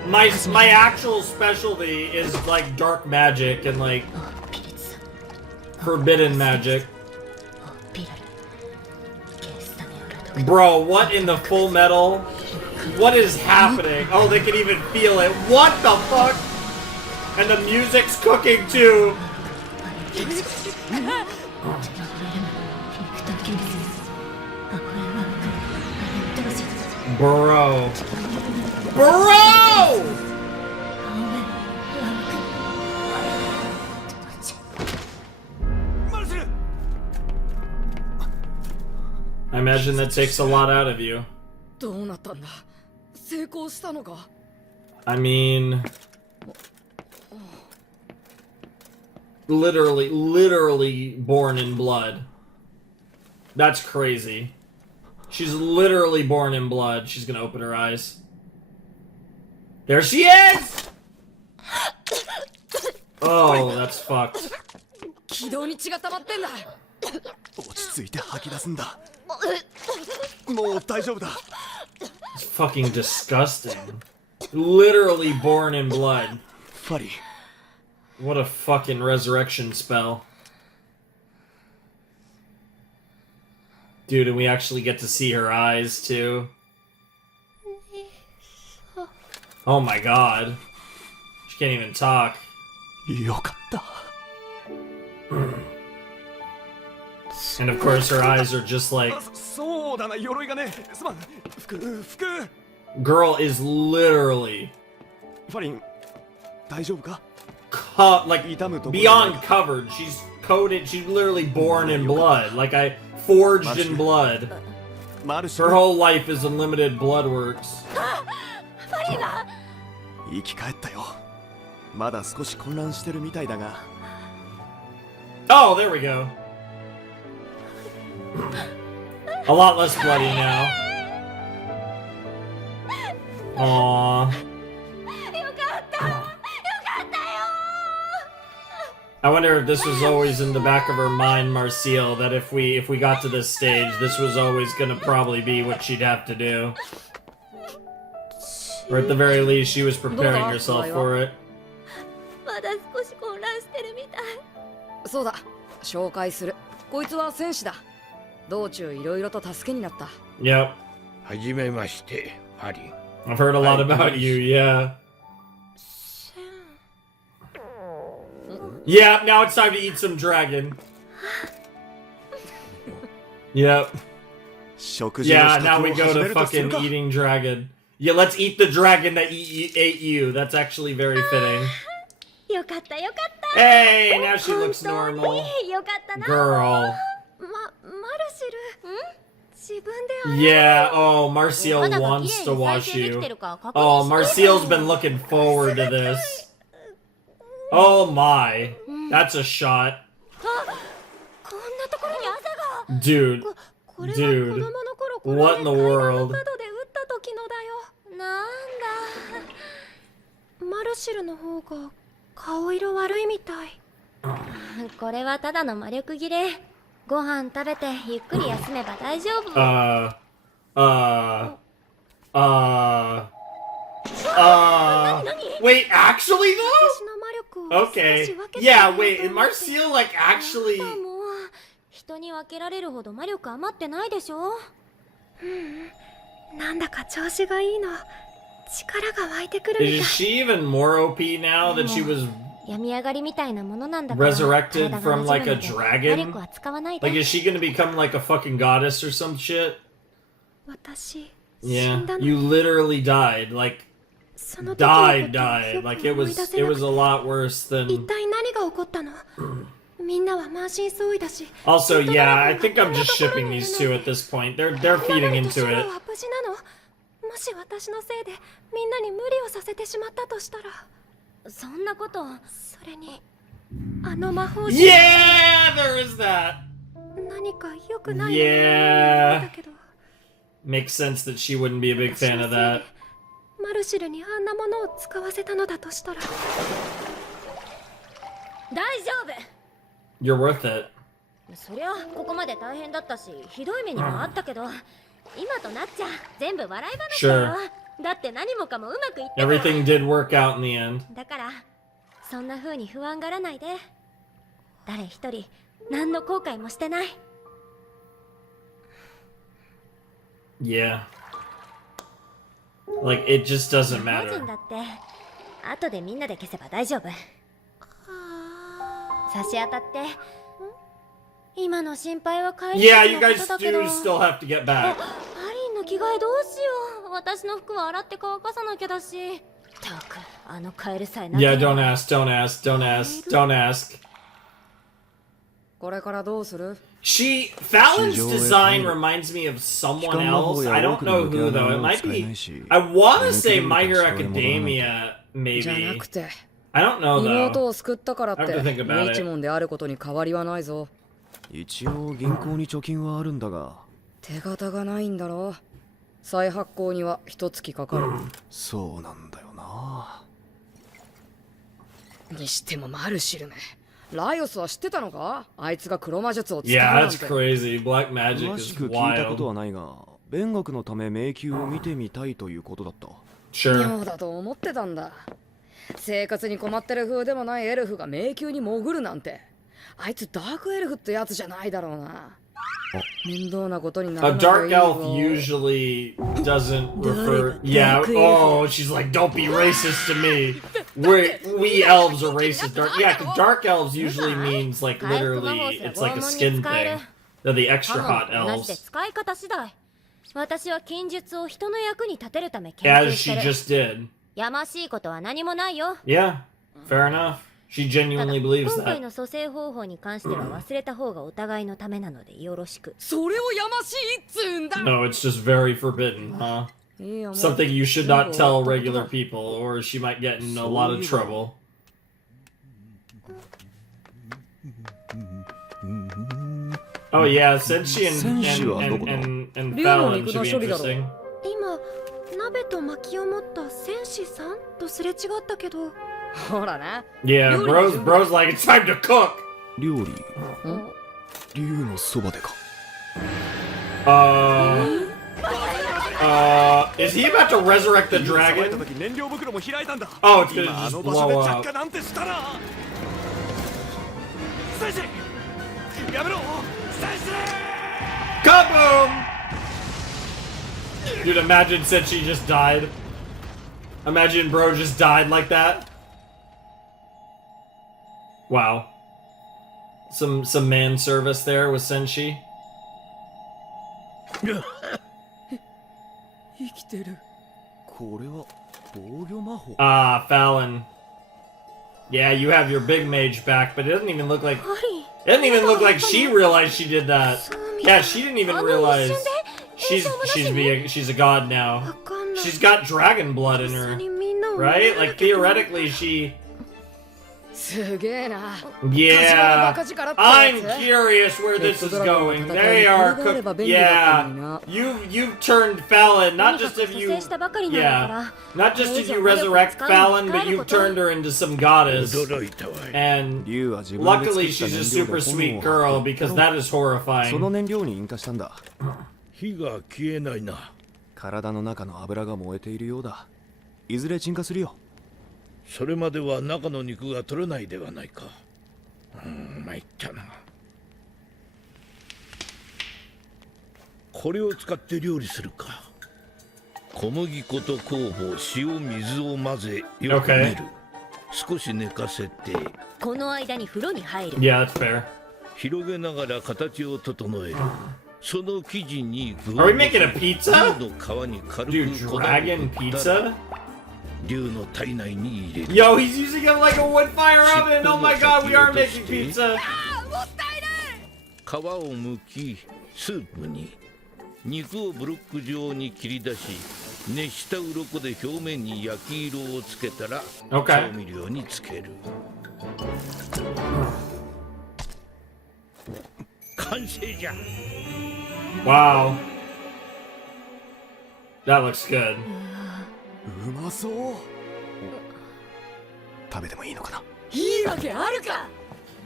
my actual specialty is like dark magic and like あ、ピリツ、 forbidden magic. ピラル、ケースタメオラド Bro, what in the full metal? What is happening? Oh, they can even feel it. What the fuck? And the music's cooking too. Bro. Bro! I imagine that takes a lot out of you. どうなったんだ。成功したのか。 I mean, literally born in blood. That's crazy. She's literally born in blood. She's gonna open her eyes. There she is! Oh, that's fucked. 気道に血が溜まってんだ。落ち着いて吐き出すんだ。もう大丈夫だ。 It's fucking disgusting. Literally born in blood. ファリン、 What a fucking resurrection spell. Dude, and we actually get to see her eyes too. Oh my god. She can't even talk. よかった。 And of course her eyes are just like, そうだな、鎧がね。すまん。服。 girl is literally ファリン、大丈夫か？ like 痛むところ beyond covered. She's coated, she's literally born in blood. Like I forged in blood. マルシ Her ャ、 whole life is unlimited blood works. 生き返ったよ。まだ少し混乱してるみたいだが。 Oh, there we go. A lot less bloody now. Aww. I wonder if this was always in the back of her mind, Marcille, that if we got to this stage, this was always gonna probably be what she'd have to do. Or at the very least, she was preparing herself for it. まだ少し混乱してるみたい。そうだ、紹介する。こいつは戦士だ。道中いろいろと助けになった。 Yep. はじめまして、ファリン。 I've heard a lot about you, yeah. Yeah, now it's time to eat some dragon. Yep. 食事の Yeah, 支 now 度 we を go 始め to るとする fucking か。 eating dragon. Yeah, let's eat the dragon that ate you. That's actually very fitting. よかったよかった。 Hey, now she 本 looks 当 normal. によかったな。 Girl. マルシル。自分で洗う。 Yeah, oh, Marcial 肌が wants 綺麗 to に再 wash 生で you. きてるか確認 Oh, しないと。 Marcial's been looking forward to this. Oh my. That's a shot. こんなところにあざが。 Dude. これは子供の頃 What in the 階段の world? 角で打った時のだよ。なんだ。マルシルの方が顔色悪いみたい。これはただの魔力切れ。ご飯食べてゆっくり休めば大丈夫。Wait, actually 私の魔力 though? を少し Okay. 分けて Yeah, あげ wait, よう and と思って Marcial, like, actually... もう人に分けられるほど魔力余ってないでしょ。なんだか調子がいいの。力が湧いてくるみ Is たい。 she even more OP now that she was... 病み上がりみたいなものなんだから。 resurrected 体が from, 馴 like, 染 a むまで dragon? 魔力は使わないで。 Like, is she gonna become, like, a fucking goddess or some shit? 私、死 Yeah. んだの。 You literally died. Like, その時のことを died, よ died. く Like, it 思い was 出せ it なく was て a lot worse 一 than... 体何が起こったの。みんなは満身創痍だし。 Also, ずっと yeah, ドラ I ゴンが think こ I'm んな just ところ shipping にいる these の two に。 at this point. They're feeding ナベルと into シャロ it. は無事なの。もし私のせいでみんなに無理をさせてしまったとしたら。そんなこと。それにあの魔法師 Yeah, there is that. 何か良くないものがあるんだけど。 Makes sense that she wouldn't be a big 私 fan の of せいで that. マルシルにあんなものを使わせたのだとしたら。大丈夫。 You're worth it. そりゃここまで大変だったしひどい目にもあったけど、今となっちゃ全部笑い話だよ。だって何もかもうまくいってた。 Everything did work out in the end. だからそんな風に不安がらないで。誰一人何の後悔もしてない。 Yeah. Like, it just doesn't 個人 matter. だって後でみんなで消せば大丈夫。差し当たって今の心配は帰り Yeah, you のこ guys とだけど。 do still have to get あ、 back. パリンの着替えどうしよう。私の服は洗って乾かさなきゃだし。たく、あのカエルさえなけ Yeah, れば don't ask, don't ask, don't ask, don't ask. これからどうする？ Falin's design reminds me of someone else. I don't know who though. It might be. I want to say My Hero Academia, じゃな maybe. くて I don't know 妹 though. を救ったからって I have to think about it. 無一文であることに変わりはないぞ。一応銀行に貯金はあるんだが、手形がないんだろ。再発行には一月かかる。そうなんだよな。にしてもマルシルめ、ライオスは知ってたのか？あいつが黒魔術を使う Yeah, なん that's て。 crazy. Black 詳 magic し is く聞いたことは wild. ないが、勉学のため迷宮を見てみたいということだった。 Sure. 妙だと思ってたんだ。生活に困ってる風でもないエルフが迷宮に潜るなんて。あいつダークエルフってやつじゃないだろうな。面倒なことにな A らないがい dark いよ elf usually doesn't refer. Yeah. Oh, she's like, don't be racist to me. We elves are racist. Yeah, 'cause dark elves usually means like literally, it's like a skin thing. They're the extra hot マジで elves, 使い方次第。私は禁術を人の役に立てるため研 as 究し she てる。 just did. やましいことは何もないよ。 Yeah, fair enough. She ただ genuinely believes 今回 that. の蘇生方法に関しては忘れた方がお互いのためなのでよろしく。それをやましいっつうんだ。 No, it's just very forbidden, huh? いいよもう Something you should not tell regular people, or she might get in a lot of trouble. Oh yeah, Senshi and Falin should be interesting. 今鍋と薪を持った戦士さんとすれ違ったけど。ほらな。 Yeah, bro's like, it's time to cook! 料理、竜のそばでか。 Is he about to resurrect the さばいた dragon? 時燃料袋も開いたんだ。 Oh, it's gonna 今あ just の場所で blow 着 up. 火なんてしたら。戦士、やめろ、戦士。 Kaboom! Dude, imagine Senshi just died. Imagine bro just died like that. Wow. Some man service there with Senshi. 生きてる。これは防御魔法。 Ah, Falin. Yeah, you have your big mage back, but it doesn't even look like it doesn't even look like she realized she did that. Yeah, she didn't even realize she's a god now. She's got dragon blood in her, right? Like theoretically, she. すげえな。 Yeah, I'm curious where this is going. They are, yeah. You've turned Falin, not just if you, yeah, not just if you resurrect Falin, but you've turned her into some goddess. 驚いたわい。 And 竜は自分で作った luckily, 燃 she's a 料 super で sweet 炎を girl 発 because 火 that is その horrifying. 燃料に引火したんだ。火が消えないな。体の中の油が燃えているようだ。いずれ鎮火するよ。それまでは中の肉が取れないではないか。参ったな。これを使って料理するか。小麦粉と酵母、塩、水を混ぜよく練る。少し寝かせて。この間に風呂に入る。 Yeah, that's fair. 広げながら形を整える。その生地に具 Are we making a pizza? 竜の皮に軽 Dude, く粉を dragon 振ったら pizza? 竜の体内に入れる。 Yo, he's using it like a wood fire oven. Oh my god, we are making pizza. 皮を剥きスープに肉をブロック状に切り出し熱した鱗で表面に焼き色をつけたら Okay. 調味料につける。完成じゃ。 Wow. That looks good. うまそう。食べてもいいのかな。いいわけあるか。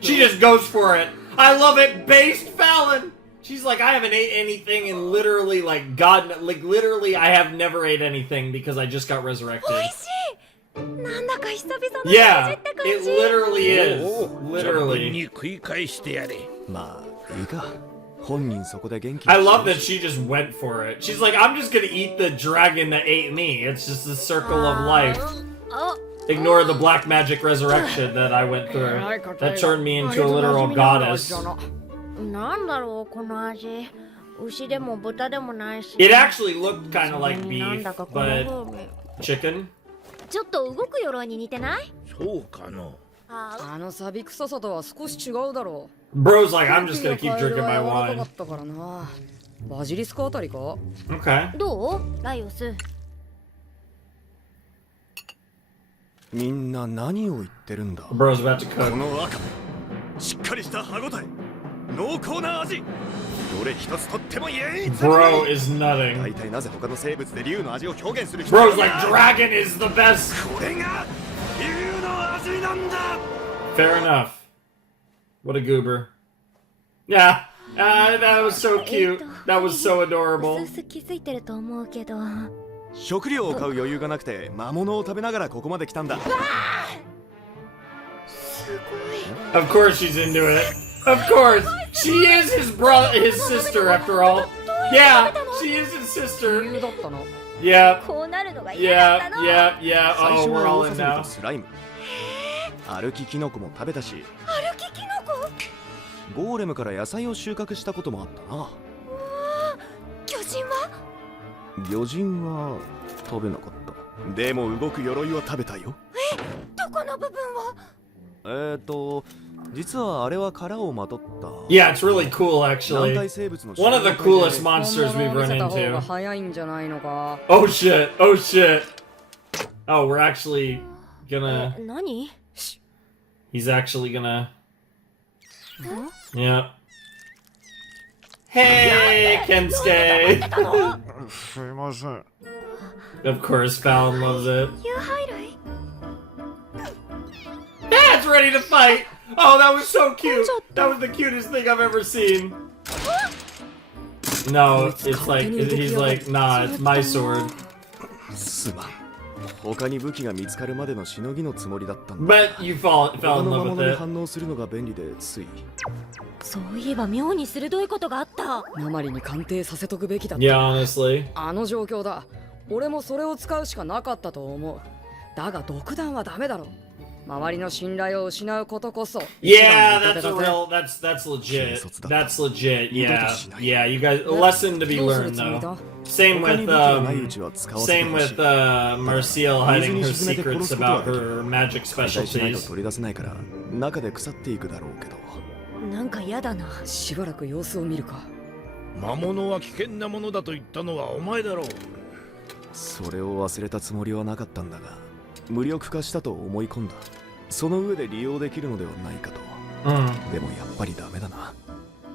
She just goes for it. I love it, based Falin. She's like, I haven't ate anything in literally, like, God, like, literally, I have never ate anything because I just got resurrected. なんだか久々の Yeah, って感 it じ。 literally is. 存分 Literally. に食い返してやれ。まあいいか。本人そこで元気。 I love that she just went for it. She's like, I'm just gonna eat the dragon that ate me. It's just the circle of life. あ、 Ignore the black magic resurrection that I went through. That turned me into a literal goddess. なんだろうこの味。牛でも豚でもないし。 It actually looked kind of like なん beef, だかこの but 風味。 chicken. ちょっと動く鎧に似てない？そうかの。あのサビ臭さとは少し違うだろう。 Bro's like, I'm just gonna keep drinking my 柔らか wine. かったからな。バジリスクあたりか。 Okay. どう？ライオス。みんな何を言ってるんだ。 Bro's about to こ cook. の赤しっかりした歯ごたえ、濃厚な味。どれ一つとっても唯一無 Bro 二。 is nutting. 大体なぜ他の生物で竜の味を表現する人 Bro's like, dragon is the best. これが竜の味なんだ。 Fair enough. What a goober. Yeah, that was so cute. That was so う adorable. す気づいてると思うけど。食料を買う余裕がなくて魔物を食べながらここまで来たんだ。すごい。 Of course she's into it. Of course. She is his sister after all. Yeah, she is his 理 sister. 由だったの。 Yeah, こうなるのが嫌だ yeah, ったの。 yeah, yeah. 最 Oh, 初 we're は all オオ in サル now. とスライム。歩きキノコも食べたし、歩きキノコ。ゴーレムから野菜を収穫したこともあったな。巨人は？魚人は食べなかった。でも動く鎧は食べたよ。どこの部分を？実はあれは殻をまとった Yeah, it's really cool 軟 actually. 体生物の One of the coolest 本 monsters 物 we've を見 run せた方が into. 早いんじゃないのか。 Oh shit, oh shit. Oh, we're actually gonna. 何？ He's actually gonna. Yeah. Hey, Kensuke! すいません。 Of course, Falin loves it. 有配類？ Yeah, it's ready to fight! Oh, that was so cute! That was the cutest thing I've ever seen. No, it's like, he's like, nah, it's my sword. すまん。他に武器が見つかるまでのしのぎのつもりだったんだ。 But you fell 他 in の魔 love 物 with に it. 反応するのが便利でつい。そういえば妙に鋭いことがあった。鉛に鑑定させとくべきだった。 Yeah, honestly. あの状況だ。俺もそれを使うしかなかったと思う。だが独断はダメだろ。周りの信頼を失うことこそ Yeah, 一番の that's 痛 a 手だぜ。 real. That's legit. Kinsotsu That's legit. Yeah, 二度としない。 yeah. You guys, a lesson to be どうする learned つもり though. だ？ Same 他に with 武器がないうちは使わせて same ほしい with Marcial hiding her 水に沈めて secrets 殺すことは about できる her magic 解体しないと specialties. 取り出せないから中で腐っていくだろうけどなんかやだな。しばらく様子を見るか。魔物は危険なものだと言ったのはお前だろう。それを忘れたつもりはなかったんだが無力化したと思い込んだその上で利用できるのではないかと Mm. でもやっぱりダメだな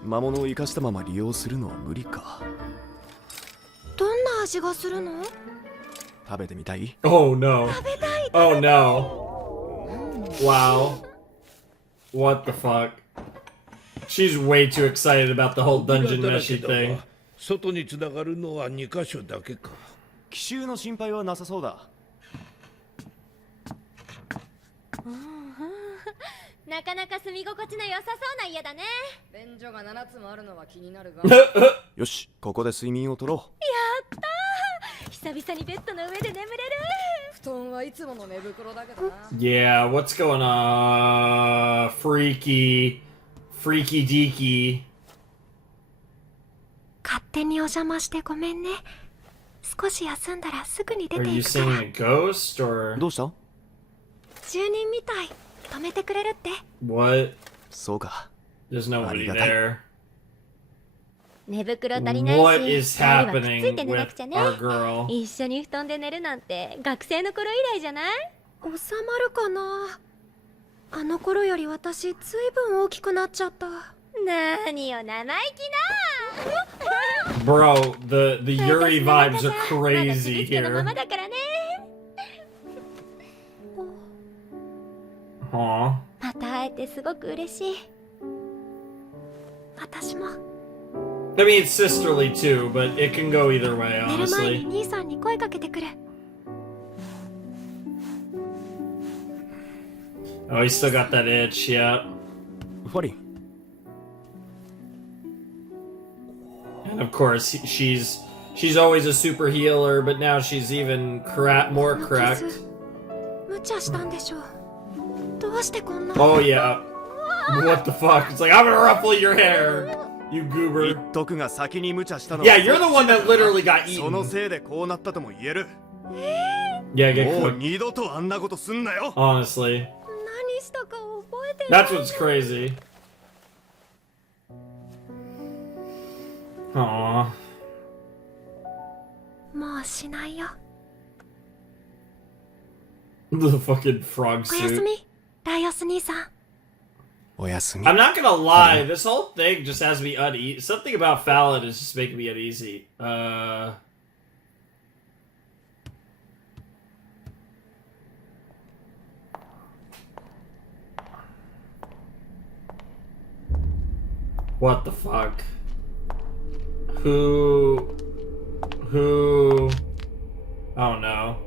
魔物を生かしたまま利用するのは無理かどんな味がするの？食べてみたい Oh no. Oh no. Wow. What the fuck? She's way too excited about the whole dungeon だら Meshi けだが thing. 外につながるのは2箇所だけか。奇襲の心配はなさそうだなかなか住み心地の良さそうな家だね。便所が7つもあるのは気になるが。よしここで睡眠をとろ久々にベッドの上で眠れる。布団はいつもの寝袋だけどな。 Yeah, what's going on? Freaky deaky. 勝手にお邪魔してごめんね。少し休んだらすぐに出 Are て you いくから seeing a ghost or うどうした住人みたい。止めてくれるって。 what? そうか There's nobody ありがたい。 there. 寝袋足りないし、 What is 二人はくっつい happening て寝なく with ちゃね。 our girl? 一緒に布団で寝るなんて学生の頃以来じゃない？収まるかな。あの頃より私ずいぶん大きくなっちゃった。なによ生意気な。 Bro, the Yuri 私の vibes 中 are じゃまだ crazy 静けのま here. まだからね。 Aw. また会えてすごく嬉しい。私も I mean, it's sisterly too, but it can go either way, 寝る前 honestly. に兄さんに声かけてくる。 Oh, he's still got that itch, yeah. ファリン And of course, she's always a super healer, but now she's even more この cracked. 傷無茶したんでしょう。どうしてこんな。 Oh yeah. What the fuck? It's like I'm gonna ruffle your hair, you 言 goober. っとくが先に無茶したの Yeah, you're the one that literally got その eaten. せいでこうなったとも言える Yeah, get もう cooked. 二度とあんなことすんなよ Honestly, 何したか覚えてない。 that's what's crazy. Aw. もうしないよ。 The fucking frog おやす suit. み、ライオス兄さん。おやすみ I'm not gonna lie, this whole thing just has me uneasy. Something about Falin is just making me uneasy. What the fuck? Who? Oh no.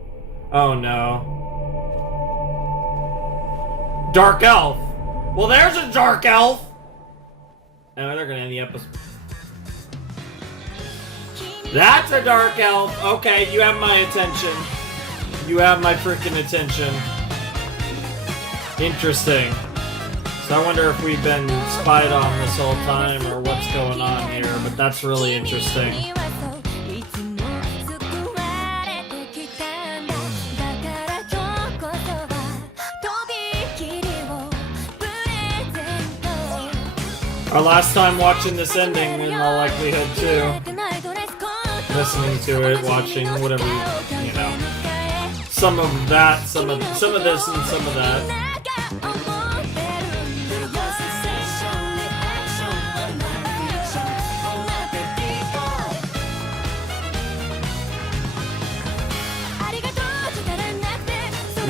Oh no. Dark Elf! Well, there's a Dark Elf! Oh, they're gonna end the episode. That's a Dark Elf! Okay, you have my attention. You have my freaking attention. Interesting. So I wonder if we've been spied on this whole time or what's going on here, but that's really interesting. Our last time watching this ending, in all likelihood, too. Listening to it, watching, whatever, you know. Some of that, some of this, and some of that.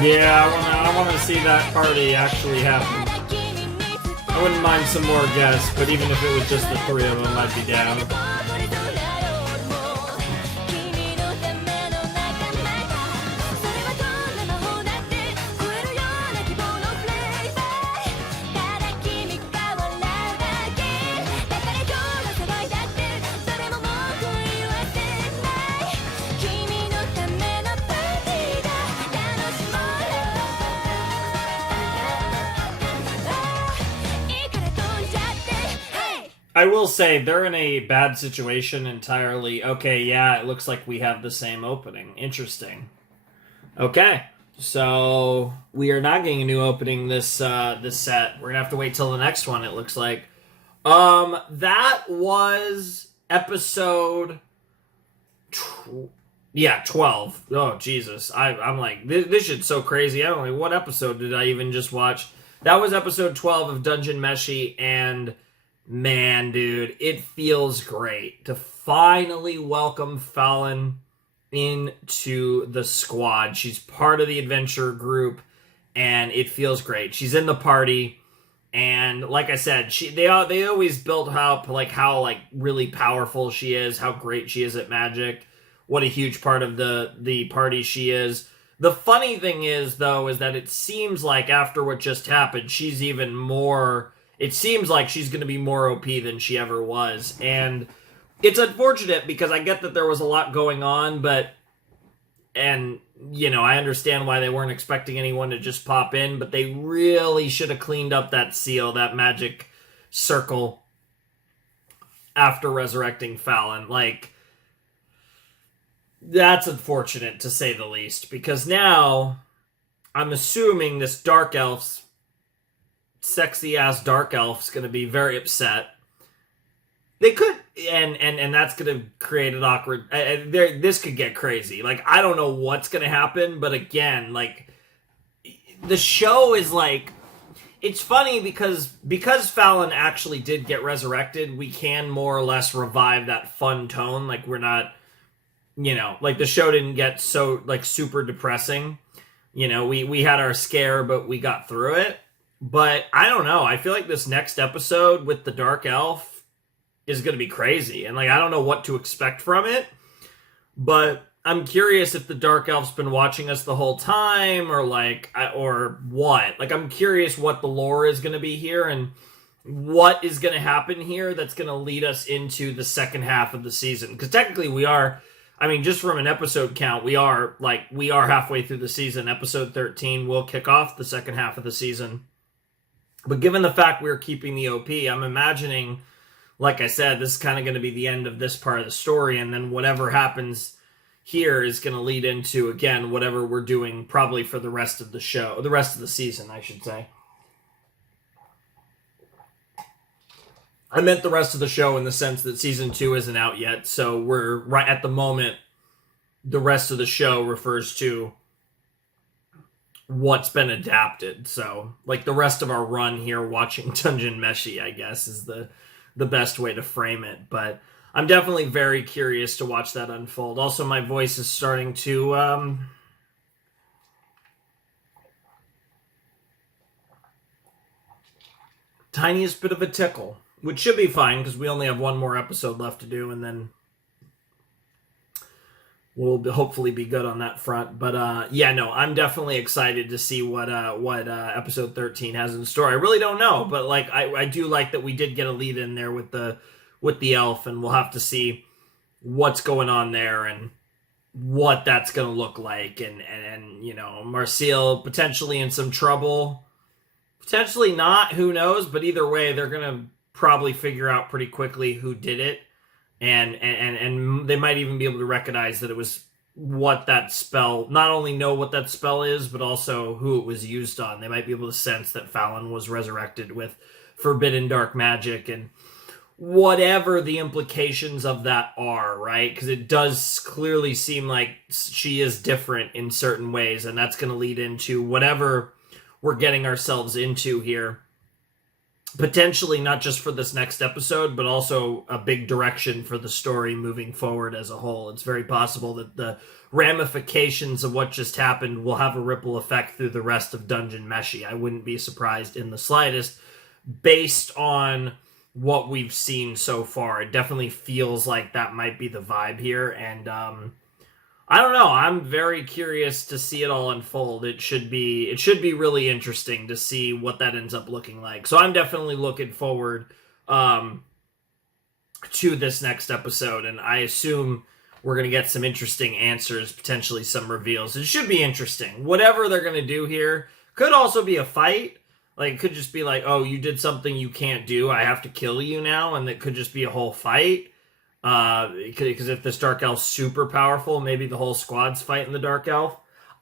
Yeah, I want to see that party actually happen. I wouldn't mind some more guests, but even if it was just the three of them, I'd be down. I will say they're in a bad situation entirely. Okay, yeah, it looks like we have the same opening. Interesting. Okay, so we are not getting a new opening this this set. We're gonna have to wait till the next one. It looks like. That was episode. 12. Oh Jesus, I'm like this shit's so crazy. I don't know what episode did I even just watch. That was episode 12 of Dungeon Meshi, and man, dude, it feels great to finally welcome Falin into the squad. She's part of the adventure group, and it feels great. She's in the party, and like I said, they always built up like how really powerful she is, how great she is at magic, what a huge part of the party she is. The funny thing is, though, is that it seems like after what just happened, she's even more... It seems like she's going to be more OP than she ever was. And it's unfortunate because I get that there was a lot going on, but... And, you know, I understand why they weren't expecting anyone to just pop in, but they really should have cleaned up that seal, that magic circle, after resurrecting Falin. Like... That's unfortunate, to say the least, because now I'm assuming this dark elf's sexy-ass dark elf's going to be very upset. They could, and that's going to create an awkward... this could get crazy. Like, I don't know what's going to happen, but again, like, the show is like... It's funny because Falin actually did get resurrected, we can more or less revive that fun tone. Like, we're not... You know, like the show didn't get so like super depressing. You know, we had our scare, but we got through it. But I don't know. I feel like this next episode with the Dark Elf is going to be crazy. And like, I don't know what to expect from it. But I'm curious if the Dark Elf's been watching us the whole time or like, or what. Like, I'm curious what the lore is going to be here and what is going to happen here that's going to lead us into the second half of the season. Because technically we are... I mean, just from an episode count, we are halfway through the season. Episode 13 will kick off the second half of the season. But given the fact we're keeping the OP, I'm imagining, like I said, this is kind of going to be the end of this part of the story, and then whatever happens here is going to lead into, again, whatever we're doing probably for the rest of the show, the rest of the season, I should say. I meant the rest of the show in the sense that season 2 isn't out yet, so we're right at the moment. The rest of the show refers to what's been adapted. So, like the rest of our run here, watching Dungeon Meshi, I guess, is the best way to frame it. But I'm definitely very curious to watch that unfold. Also, my voice is starting to tiniest bit of a tickle. Which should be fine, because we only have one more episode left to do, and then we'll hopefully be good on that front. But, yeah, no, I'm definitely excited to see what episode 13 has in store. I really don't know, but, like, I do like that we did get a lead in there with the elf, and we'll have to see what's going on there and what that's going to look like. And you know, Marcel potentially in some trouble. Potentially not, who knows, but either way, they're going to probably figure out pretty quickly who did it, and they might even be able to recognize that it was what that spell, not only know what that spell is, but also who it was used on. They might be able to sense that Falin was resurrected with forbidden dark magic, and whatever the implications of that are, right? Because it does clearly seem like she is different in certain ways, and that's going to lead into whatever we're getting ourselves into here. Potentially not just for this next episode, but also a big direction for the story moving forward as a whole. It's very possible that the ramifications of what just happened will have a ripple effect through the rest of Dungeon Meshi. I wouldn't be surprised in the slightest, based on what we've seen so far. It definitely feels like that might be the vibe here, and I don't know. I'm very curious to see it all unfold. It should be really interesting to see what that ends up looking like. So I'm definitely looking forward to this next episode, and I assume we're going to get some interesting answers, potentially some reveals. It should be interesting. Whatever they're going to do here could also be a fight. Like, it could just be like, oh, you did something you can't do, I have to kill you now, and it could just be a whole fight. Because if this Dark Elf's super powerful, maybe the whole squad's fighting the Dark Elf.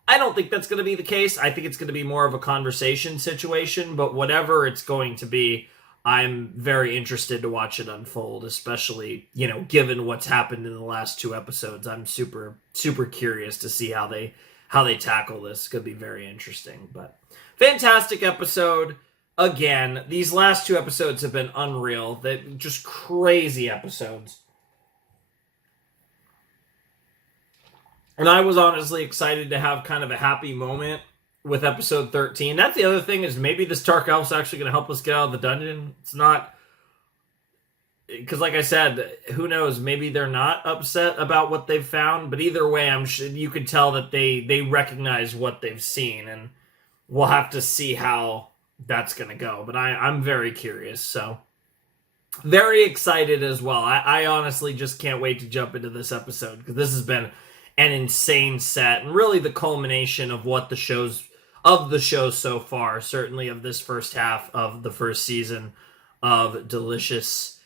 I don't think that's going to be the case. I think it's going to be more of a conversation situation, but whatever it's going to be, I'm very interested to watch it unfold, especially, you know, given what's happened in the last 2 episodes. I'm super, super curious to see how they tackle this. It's going to be very interesting, but fantastic episode. Again, these last 2 episodes have been unreal. They're just crazy episodes. And I was honestly excited to have kind of a happy moment with episode 13. That's the other thing, is maybe this Dark Elf's actually going to help us get out of the dungeon. It's not... Because like I said, who knows? Maybe they're not upset about what they've found. But either way, I'm sure you could tell that they recognize what they've seen. And we'll have to see how that's going to go. But I'm very curious. So very excited as well. I honestly just can't wait to jump into this episode, because this has been an insane set, and really the culmination of what the show so far, certainly of this first half of the first season of Delicious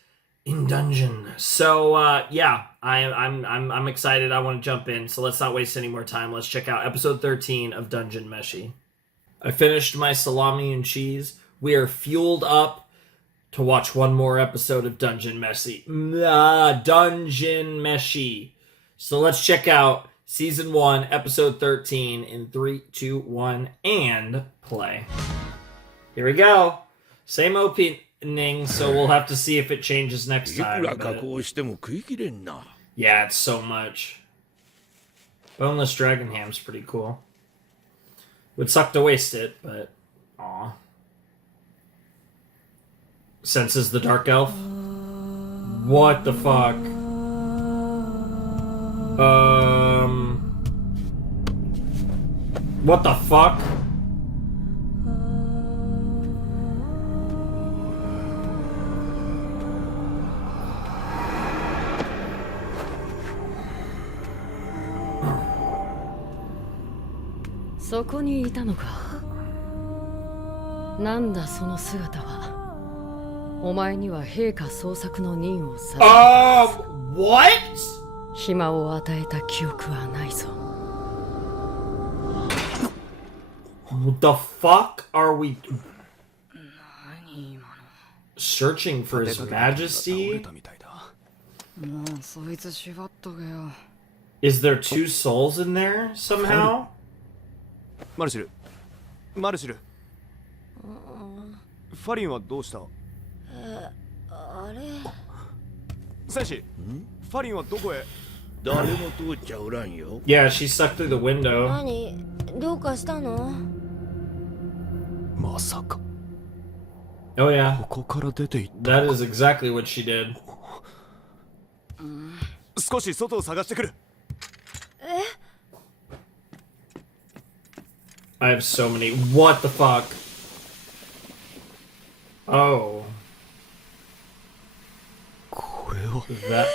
in Dungeon. So yeah, I'm excited. I want to jump in, so let's not waste any more time. Let's check out episode 13 of Dungeon Meshi. I finished my salami and cheese. We are fueled up to watch one more episode of Dungeon Meshi. Dungeon Meshi. So let's check out Season 1, Episode 13 in 3, 2, 1, and play. Here we go. Same opening, so we'll have to see if it changes next time. Yeah, it's so much. Boneless Dragon Ham's pretty cool. Would suck to waste it, but... aw. Senses the Dark Elf? What the fuck? What the fuck?そこにいたのか。なんだその姿は。お前には陛下捜索の任をさせ。What? 暇を与えた記憶はないぞ。What the fuck are we 何今の。searching for His Majesty? もうそいつ縛っとけよ。Is there 2 souls in there somehow? マルシル、マルシル。ファリンはどうした？あれ。戦士、ファリンはどこへ？誰も通っちゃおらんよ。Yeah, she sucked through the window. 何？どうかしたの？まさか。Oh yeah. ここから出ていった。That is exactly what she did. 少し外を探してくる。I have so many. What the fuck? Oh. これを。That.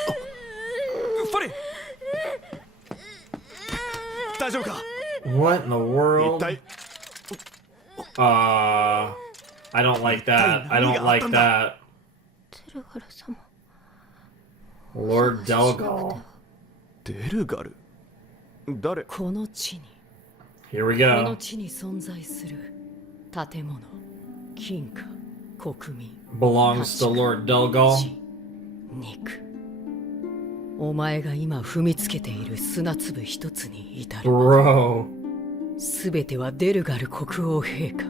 ファリン。大丈夫か？ What in the 一 world? 体。I don't like that. I don't like that. テルガル様。Lord Delgal. デルガル。誰？この地に。Here we この go. 地に存在する建物、金貨、国民、 Belongs to Lord Delgal. 血、肉。お前が今踏みつけている砂粒一つに至る。Bro. すべてはデルガル国王陛下、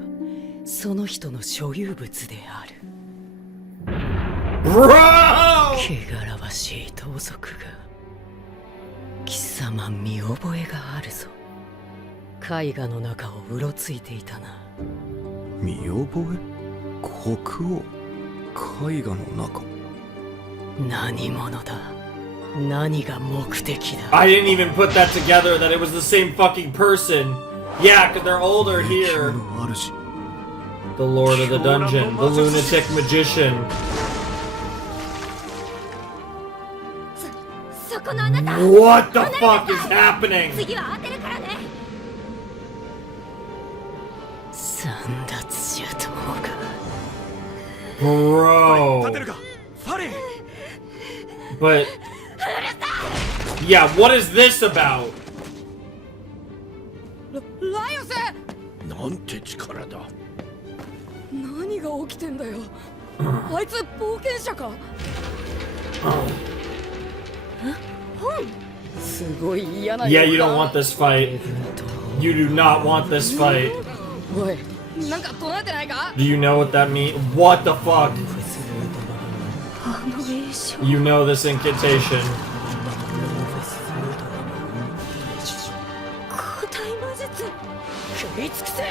その人の所有物である。Bro! 汚らわしい盗賊が、貴様見覚えがあるぞ。絵画の中をうろついていたな。見覚え？国王。絵画の中。何者だ？何が目的だ？ I didn't even put that together that it was the same fucking person. Yeah, because they're older here. The Lord of the Dungeon, the Lunatic Magician. そこのあなた。 What the fuck is happening? 次は当てるからね。三奪者ともか。 Bro. 立てるかファリン But yeah, what is this about? ライオス、なんて力だ。何が起きてんだよ。あいつ冒険者か。すごい嫌な Yeah, you don't want this fight. You do not want this fight. おい、なんか唱えてないか。 Do you know what that means? What the fuck? あの名称 You know this incantation. 古代魔術。食い尽くせ。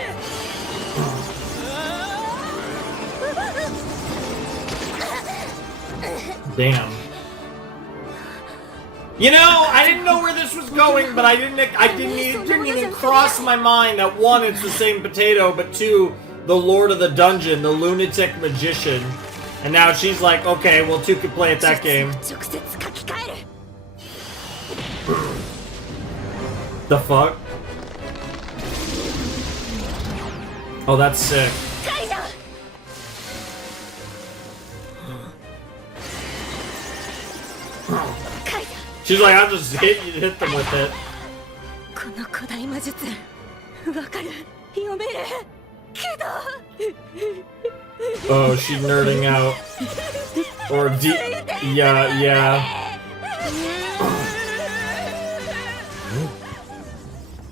Damn. You know, I didn't know where this was going, but it didn't even cross my mind that one, it's the same potato, but two, the Lord of the Dungeon, the lunatic magician. And now she's like, okay, well, two could play at that game. 直接書き換える。 The fuck? Oh, that's sick. カイザー。 カイザー。 She's like, I'll just hit them with it. この古代魔術わかる読めるけど Oh, she's nerding out. Or yeah.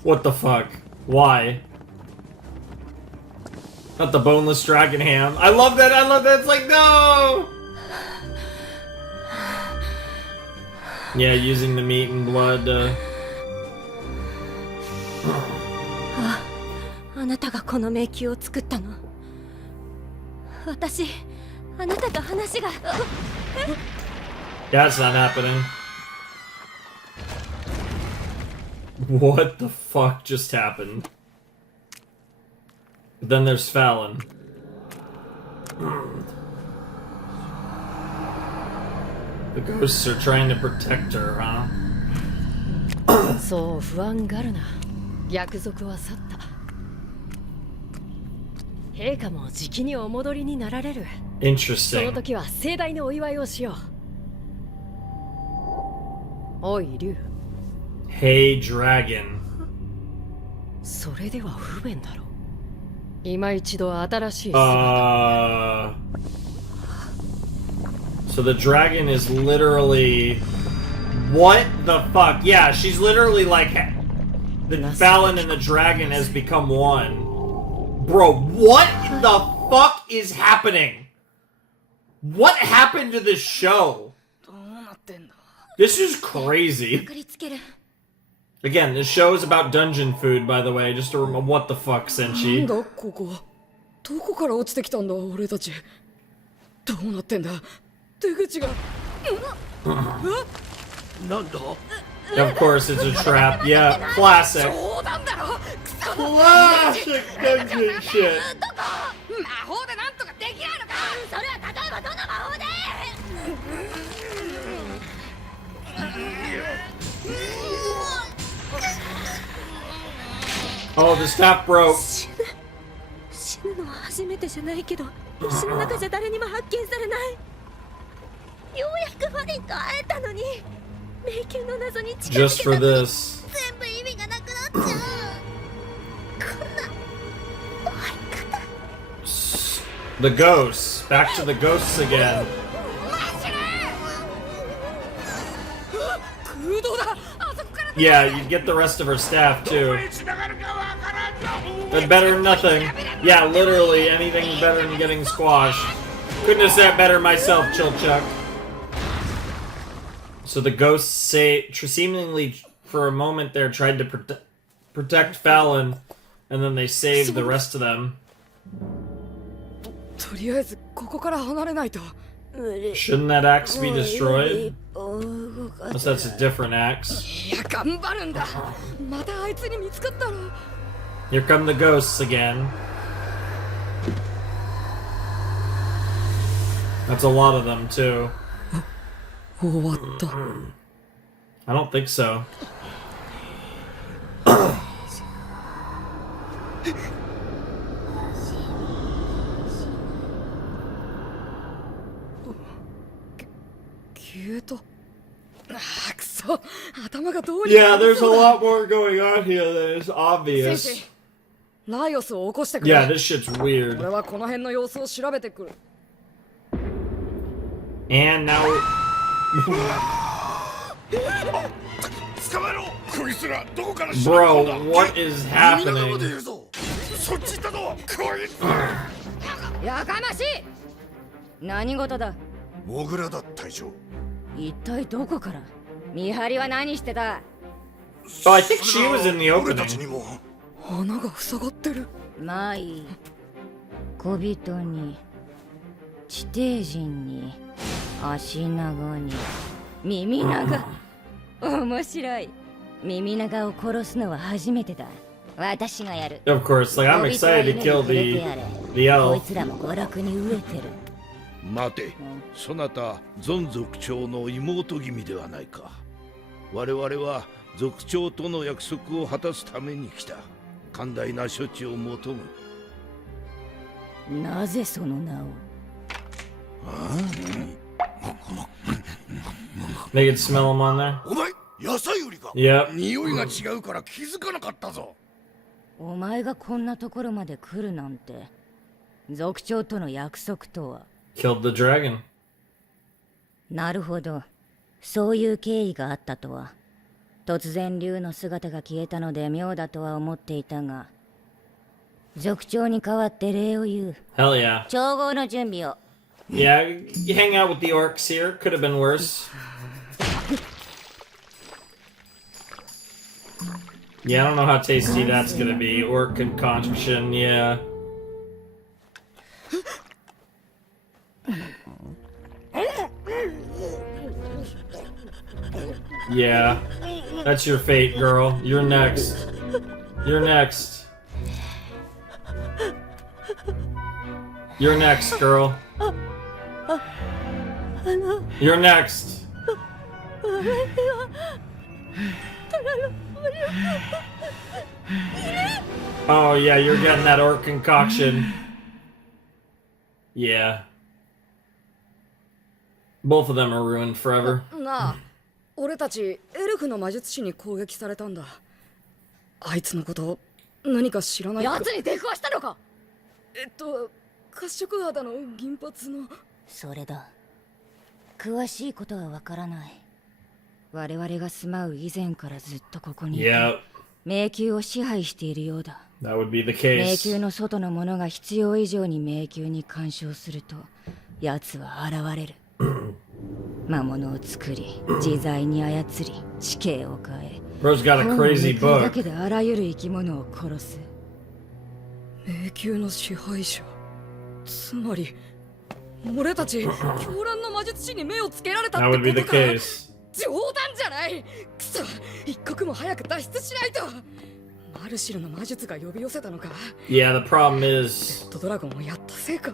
What the fuck? Why? Not the boneless dragon ham. I love that. It's like, no! Yeah, using the meat and blood. あなたがこの迷宮を作ったの。私あなたと話が That's not happening. What the fuck just happened? But then there's Falin. The ghosts are trying to protect her, huh? そう不安がるな。約束は去った。陛下もじきにお戻りになられる。その Interesting. 時は盛大なお祝いをしよう。おい竜、 Hey, dragon. それでは不便だろう。今一度新しい So the dragon is literally... What the fuck? Yeah, she's literally like... The Falin and the dragon has become one. Bro, what the fuck is happening? What happened to this show? どうなってんだ。 This is crazy. 送りつける Again, this show is about dungeon food, by the way. Just to remember, what the fuck, なん Senshi? だここ。どこから落ちてきたんだ俺たち。どうなってんだ。出口が。なんだ。 Of course, it's a trap. Yeah, classic. 冗談だろ。クソ。 Classic dungeon shit. 魔法でなんとかできないのか。それは例えばどの魔法で Oh, the staff broke. 死ぬのは初めてじゃないけど石の中じゃ誰にも発見されないようやくファリンと会えたのに迷宮の謎に近づ Just け for たのに this. 全部意味がなくなっちゃうこんな終わり方 The ghosts. Back to the ghosts again. 空洞だ。あそこから。 Yeah, you get the rest of her staff too. つながるかわからんぞ。 But better than nothing. Yeah, literally anything better than getting squashed. Couldn't have said it better myself, Chilchuck. So the ghosts seemingly for a moment there tried to protect Falin, and then they saved the rest of them. とりあえずここから離れないと。 Shouldn't that axe be destroyed? Unless that's a different axe. いや頑張るんだ。またあいつに見つかったろ。 Here come the ghosts again. That's a lot of them too. 終わった。 I don't think so. いうと、くそ、頭がどうに Yeah, there's a lot more going on here than is 戦 obvious. 士、ライオスを起こしてくれ。 Yeah, this shit's 俺 weird. はこの辺の様子を調べてくる。 And now 捕まえろ。こいつらどこから仕掛け込んだ。 Bro, what is みんながまで happening? いるぞ。そっち行ったぞ。こいつ。やかましい。何事だ。モグラだ隊長。一体どこから。見張りは何してた。 Oh, I think she was in the 俺たち opening. にも。穴が塞がってる。まあいい。小人に、地底人に、足長に、耳長。面白い。耳長を殺すのは初めてだ。私がやる。 Of course, like I'm excited to kill the こい elf. つらも娯楽に飢えてる。待て、そなたゾン族長の妹君ではないか。我々は族長との約束を果たすために来た。寛大な処置を求む。なぜその名を。 They could smell him on there. お前、野菜売りか。 Yep. 匂いが違うから気づかなかったぞ。お前がこんなところまで来るなんて。族長との約束とは。 Killed the dragon. なるほど。そういう経緯があったとは。突然竜の姿が消えたので妙だとは思っていたが。族長に代わって礼を言う。 Hell yeah. 調合の準備を。 Yeah, you hang out with the orcs here. Could have been worse. Yeah, I don't know how tasty that's gonna be. Orc concoction, yeah. Yeah. That's your fate, girl. You're next. You're next. You're next, girl. You're next. Oh yeah, you're getting that orc concoction. Yeah. Both of them are ruined forever. なあ、俺たちエルフの魔術師に攻撃されたんだ。あいつのこと何か知らないか。奴に出くわしたのか。褐色肌の銀髪の。それだ。詳しいことはわからない。我々が住まう以前からずっとここにいて、 Yep, 迷宮を支配しているようだ。 that would be the 迷 case. 宮の外の者が必要以上に迷宮に干渉すると、奴は現れる。魔物を作り、自在に操り、地形を変え、 Bro's got a 本を crazy めくるだ book. けであらゆる生き物を殺す。迷宮の支配者。つまり、俺たち狂乱の魔術師に目をつけられた That って would be こ the とか。 case. 冗談じゃない。くそ、一刻も早く脱出しないと。マルシルの魔術が呼び寄せたのか。 Yeah, the problem is ドラゴンをやったせいか。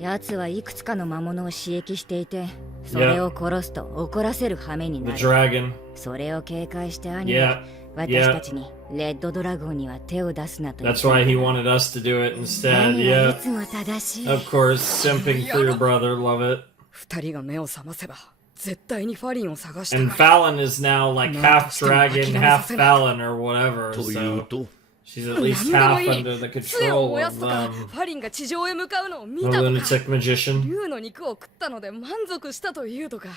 奴はいくつかの魔物を刺激していて、それを殺すと怒らせる羽目に the なる。 dragon. それを警戒して兄は Yeah, 私たちにレッドドラゴンには手を出すなと言っ that's た。 why he wanted us to do it instead. 兄はい Yeah, つも正しい。 of course, simping for your brother. Love it. 二人が目を覚ませば絶対にファリンを探して And から Falin is now like half dragon, half Falin, or whatever. という So と、 she's at least 何 half でもいい。 under the 杖を control 燃や of すとか、 them. ファリンが地上へ向かうのを見 The たとか、 lunatic magician. 竜の肉を食ったので満足したというとか。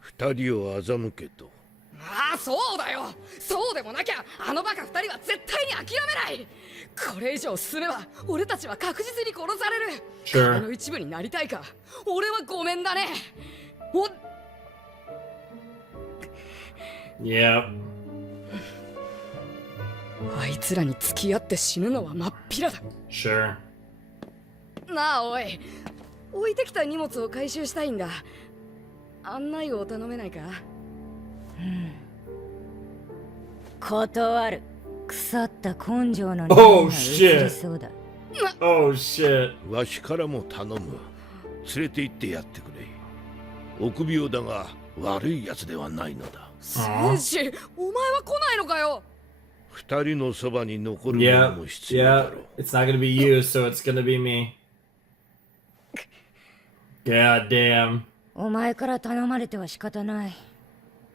二人を欺けと。ああ、そうだよ。そうでもなきゃあのバカ二人は絶対に諦めない。これ以上進めば俺たちは確実に殺される。 Sure. あの一部になりたいか。俺はごめんだね。お Yeah. あいつらに付き合って死ぬのは真っ平だ。 Sure. なあおい、置いてきた荷物を回収したいんだ。案内を頼めないか。断る。腐った根性のOh, が shit. 移りそうだ。 Oh shit. わしからも頼む。連れて行ってやってくれ。臆病だが悪い奴ではないのだ。戦士、お前は来ないのかよ。二人のそばに残るも Yeah. のも必要だ Yeah. ろう。 It's not gonna be you, so it's gonna be me. God damn. お前から頼まれては仕方ない。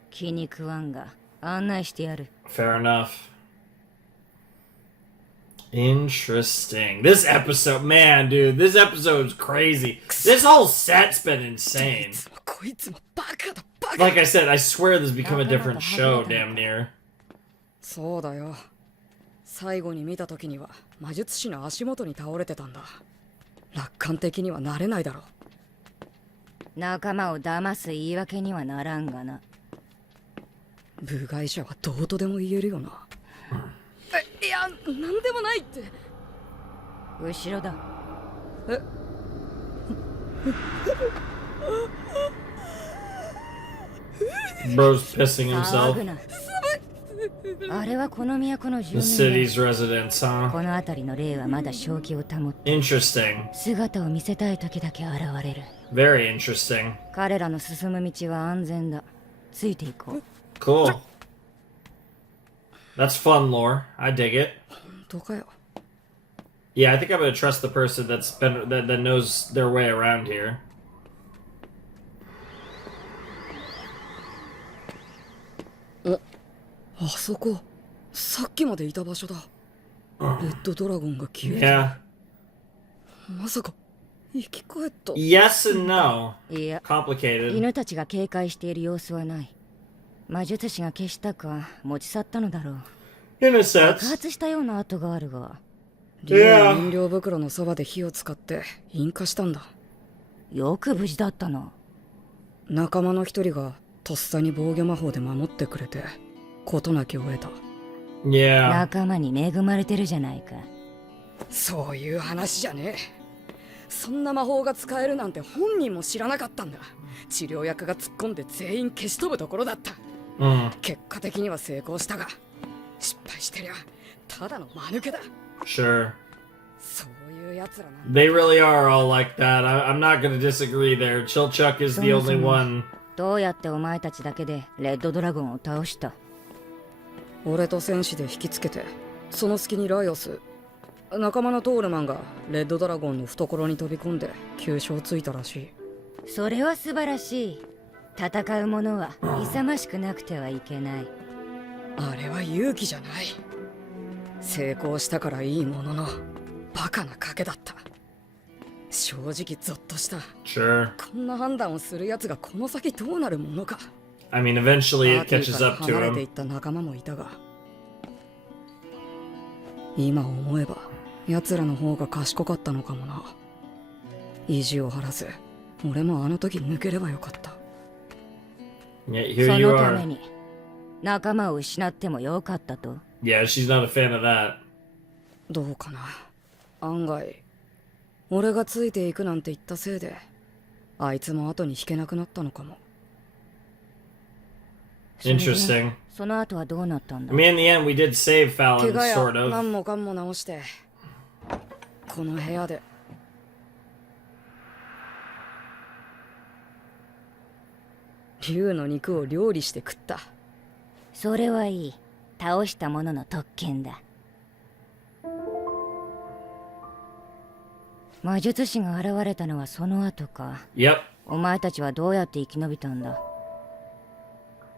気に食わんが案内してやる。 Fair enough. Interesting. This episode, man, dude, this episode's crazy. This whole set's been insane. こいつもバカだバカ。 Like I said, I swear this has become a different show, damn near. そうだよ。最後に見た時には魔術師の足元に倒れてたんだ。楽観的にはなれないだろう。仲間を騙す言い訳にはならんがな。部外者はどうとでも言えるよな。いや、なんでもないって。後ろだ。えBro's pissing 騒 himself. ぐな。あれはこの都の住 The 民 city's residents, だ。 huh? この辺りの霊はまだ正気を保って Interesting. 姿を見せたい時だけ現れる。 Very interesting. 彼らの進む道は安全だ。ついていこう。 Cool. That's fun lore. I dig it. どうかよ。 Yeah, I think I'm gonna trust the person that knows their way around here. あそこ、さっきまでいた場所だ。レッドドラゴンが消えた。 Yeah. まさか生き返った。 Yes and no. いや、 Complicated. 犬たちが警戒している様子はない。魔術師が消したか持ち去ったのだろう。 In a 爆 sense. 発したような跡があるが。竜の燃料袋のそばで火を使って引火したんだ。よく無事だったな。仲間の一人がとっさに防御魔法で守ってくれて事なきを得た。 Yeah. 仲間に恵まれてるじゃないか。そういう話じゃねえ。そんな魔法が使えるなんて本人も知らなかったんだ。治療薬が突っ込んで全員消し飛ぶところだった。 結果的には成功したが、失敗してりゃただの間抜けだ。 Sure. そういう奴らなんだ。 They really are all like that. I'm not gonna disagree there. Chilchuck is the only one. どうやってお前たちだけでレッドドラゴンを倒した？俺と戦士で引きつけて、その隙にライオス、仲間のトールマンがレッドドラゴンの懐に飛び込んで急所をついたらしい。それは素晴らしい。戦う者は勇ましくなくてはいけない。あれは勇気じゃない。成功したからいいものの、バカな賭けだった。正直ゾッとした。 Sure. こんな判断をする奴がこの先どうなるものか。 I mean, eventually パ it ーティー catches から up 離れ to てい him. った仲間もいたが、今思えば奴らの方が賢かったのかもな。意地を張らず、俺もあの時抜ければよかった。 Yeah, そ here you のため are. に仲間を失ってもよかったと。 Yeah, she's not a fan of that. どうかな。案外、俺がついていくなんて言ったせいで、あいつも後に引けなくなったのかも。それで Interesting. その後はどうなったんだ？ I mean, in the end, we did save 怪 Falin, 我や sort of. 何もかんも直して、この部屋で竜の肉を料理して食った。それはいい。倒した者の特権だ。魔術師が現れたのはその後か。 Yep. お前たちはどうやって生き延びたんだ？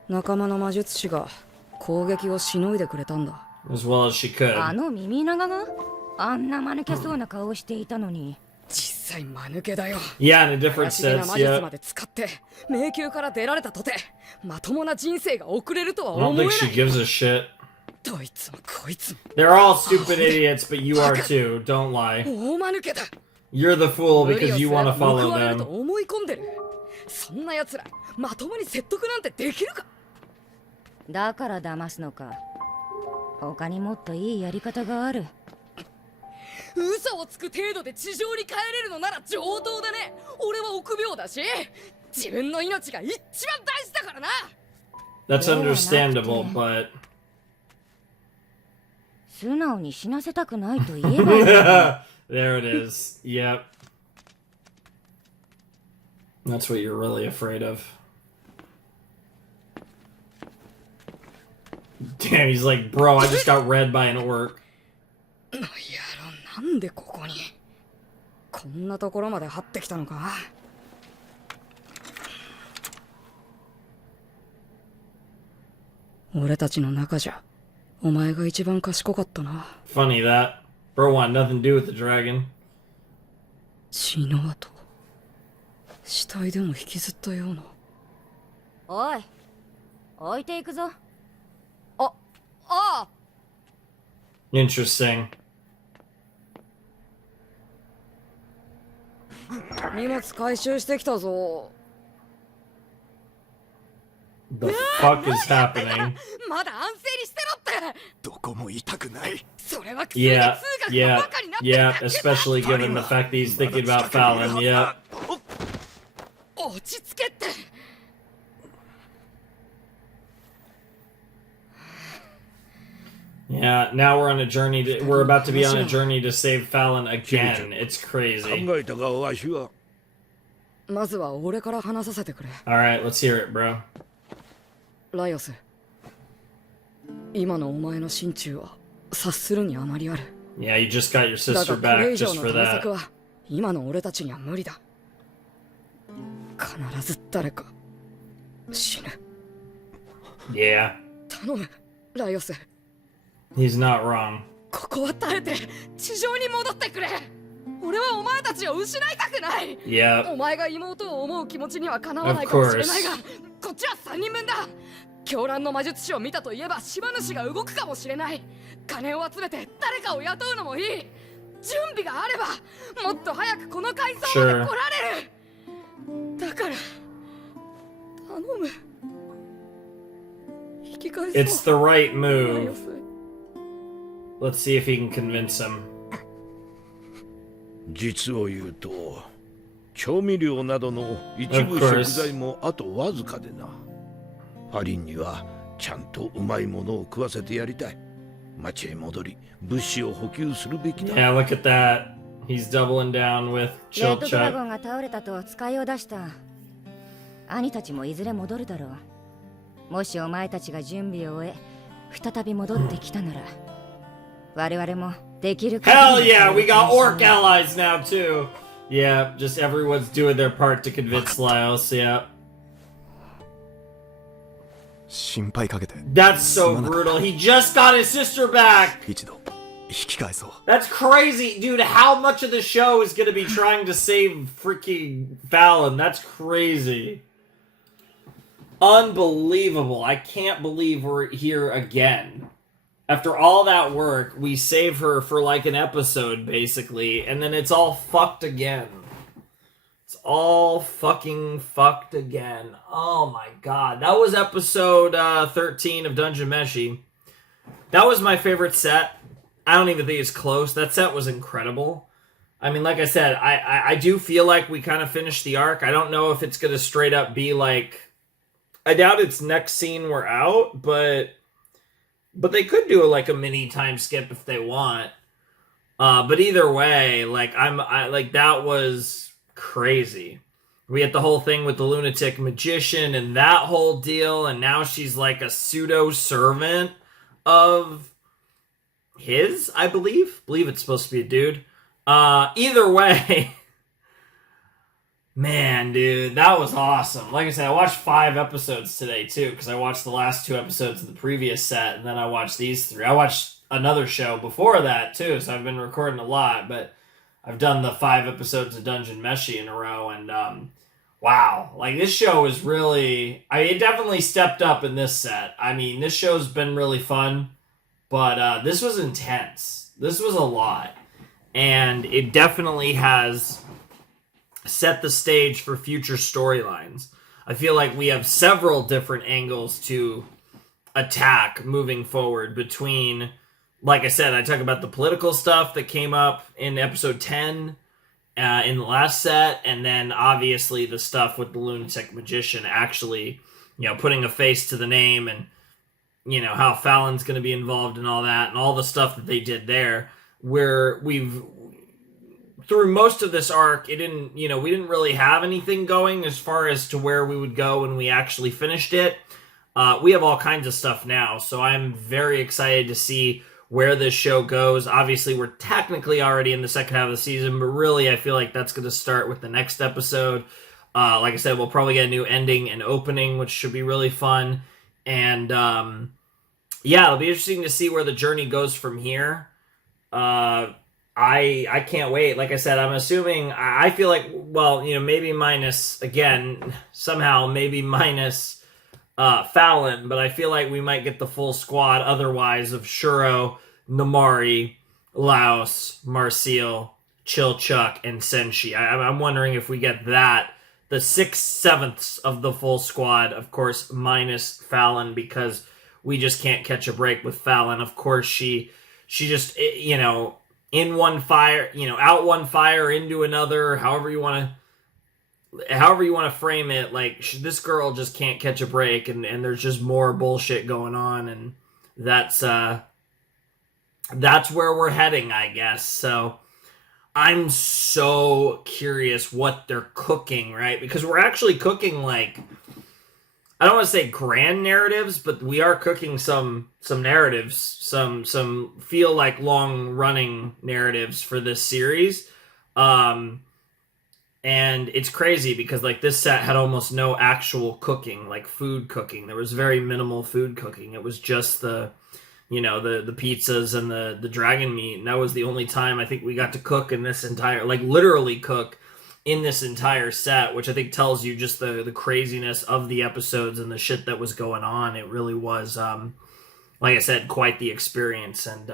仲間の魔術師が攻撃をしのいでくれたんだ。 As well as she could. あの耳長があんな間抜けそうな顔をしていたのに。実際間抜けだよ。 Yeah, in a different 怪しげな sense, 魔術 yeah. まで使って迷宮から出られたとて、まともな人生が送れるとは I don't 思え think な she い。 gives a shit. どいつもこいつも They're all stupid idiots, but you are too. Don't lie. 大間抜けだ。 You're the fool 無理 because を you すれ want ば to 報 follow われると them. 思い込んでる。そんな奴らまともに説得なんてできるか。だから騙すのか。他にもっといいやり方がある。嘘をつく程度で地上に帰れるのなら上等だね。俺は臆病だし、自分の命が一番大事だからな。 That's understandable, but 素直に死なせたくないと言えばいい。there it is. Yep. That's what you're really afraid of. Damn, he's like, bro, I just got read by an orc. 野郎、なんでここにこんなところまで張ってきたのか。俺たちの中じゃお前が一番賢かったな。 Funny that bro want nothing to do with the dragon. 血の跡、死体でも引きずったような。おい、置いていくぞ。ああ。 Interesting. 荷物回収してきたぞ。 The fuck is happening? まだ安静にしてろって。どこも痛くない。それは薬で Yeah, 通学が yeah, バカになってる yeah. だけだ。 Especially given the fact that he's thinking about Falin. Yeah. 落ち着けって。 Yeah. Now we're on a journey. We're about to be on a journey to save Falin again. It's 考 crazy. えたがわしはまずは俺から話させてくれ。 All right, let's hear it, bro. ライオス、今のお前の心中は察するにあまりある。 Yeah, you just got your だ sister がこれ back 以上 just の for 対 that. 策は今の俺たちには無理だ。必ず誰か死ぬ。 Yeah, 頼む、ライオス。 he's not wrong. ここは耐えて地上に戻ってくれ。俺はお前たちを失いたくない。 Yeah. お前が妹を思う気持ちにはかなわないかもしれないが、こっちは3人分だ。狂乱の魔術師を見たといえば島主が動くかもしれない。金を集めて誰かを雇うのもいい。準備があればもっと早くこの階層まで来られる。だから頼む、引き返そう。 It's the right ライオ move. ス。 Let's see if he can convince him. 実を言うと調味料などの一部 Of course. 食材もあとわずかでな。ファリンにはちゃんとうまいものを食わせてやりたい。町へ戻り物資を補給するべきだ。 Yeah, look at that. He's doubling down with レッ Chill ドドラゴ Chuck. ンが倒れたと使いを出した。兄たちもいずれ戻るだろう。もしお前たちが準備を終え再び戻ってきたなら我々もできる限 Hell り yeah, we got orc allies now too. Yeah, just everyone's doing their part to convince Laios. Yeah. 心配かけて That's so brutal. He just got his sister back. 一度引き返そう。 That's crazy, dude. How much of the show is going to be trying to save freaking Falin? That's crazy. Unbelievable. I can't believe we're here again. After all that work, we save her for like an episode, basically, and then it's all fucked again. It's all fucking fucked again. Oh my god. That was episode 13 of Dungeon Meshi. That was my favorite set. I don't even think it's close. That set was incredible. I mean, like I said, I do feel like we kind of finished the arc. I don't know if it's going to straight up be like... I doubt it's next scene we're out, but they could do like a mini time skip if they want. But either way, like that was crazy. We had the whole thing with the lunatic magician and that whole deal, and now she's like a pseudo servant of his, I believe. Believe it's supposed to be a dude. Either way, man, dude, that was awesome. Like I said, I watched 5 episodes today too, because I watched the last 2 episodes of the previous set, and then I watched these 3. I watched another show before that too, so I've been recording a lot, but I've done the 5 episodes of Dungeon Meshi in a row, and wow, like this show is really, it definitely stepped up in this set. I mean, this show's been really fun, but this was intense. This was a lot, and it definitely has set the stage for future storylines. I feel like we have several different angles to attack moving forward between, like I said, I talk about the political stuff that came up in episode 10 in the last set, and then obviously the stuff with the lunatic magician actually, putting a face to the name, and how Falin's going to be involved in all that, and all the stuff that they did there, where through most of this arc, we didn't really have anything going as far as to where we would go when we actually finished it. We have all kinds of stuff now, so I'm very excited to see where this show goes. Obviously, we're technically already in the second half of the season, but really, I feel like that's going to start with the next episode. Like I said, we'll probably get a new ending and opening, which should be really fun. And yeah, it'll be interesting to see where the journey goes from here. I can't wait. Like I said, I'm assuming, I feel like, well, maybe minus, again, somehow, maybe minus Falin, but I feel like we might get the full squad otherwise of Shuro, Namari, Laos, Marcial, Chilchuck, and Senshi. I'm wondering if we get that, the 6/7 of the full squad, of course, minus Falin, because we just can't catch a break with Falin. Of course, she just, in one fire, out one fire, into another, however you want to frame it, like, this girl just can't catch a break, and there's just more bullshit going on, and that's where we're heading, I guess. So I'm so curious what they're cooking, right? Because we're actually cooking, like, I don't want to say grand narratives, but we are cooking some narratives, some feel like long running narratives for this series. And it's crazy because, like, this set had almost no actual cooking, like food cooking. There was very minimal food cooking. It was just the pizzas and the dragon meat. And that was the only time I think we got to cook in this entire, like, literally cook in this entire set, which I think tells you just the craziness of the episodes and the shit that was going on. It really was, like I said, quite the experience. And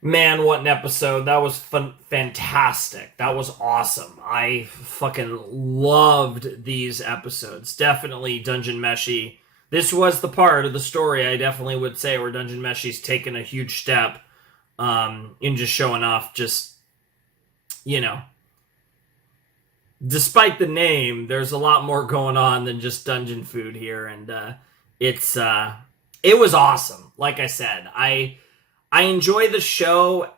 man, what an episode. That was fantastic. That was awesome. I fucking loved these episodes. Definitely Dungeon Meshi. This was the part of the story I definitely would say where Dungeon Meshi's taken a huge step in just showing off just, despite the name, there's a lot more going on than just dungeon food here, and it was awesome. Like I said, I enjoy the show.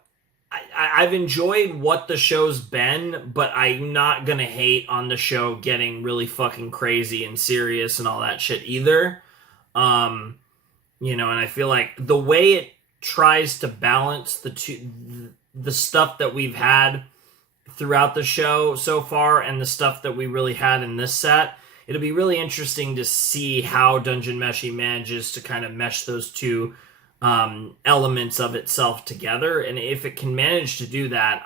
I've enjoyed what the show's been, but I'm not gonna hate on the show getting really fucking crazy and serious and all that shit either. And I feel like the way it tries to balance the stuff that we've had throughout the show so far and the stuff that we really had in this set, it'll be really interesting to see how Dungeon Meshi manages to kind of mesh those two elements of itself together. And if it can manage to do that,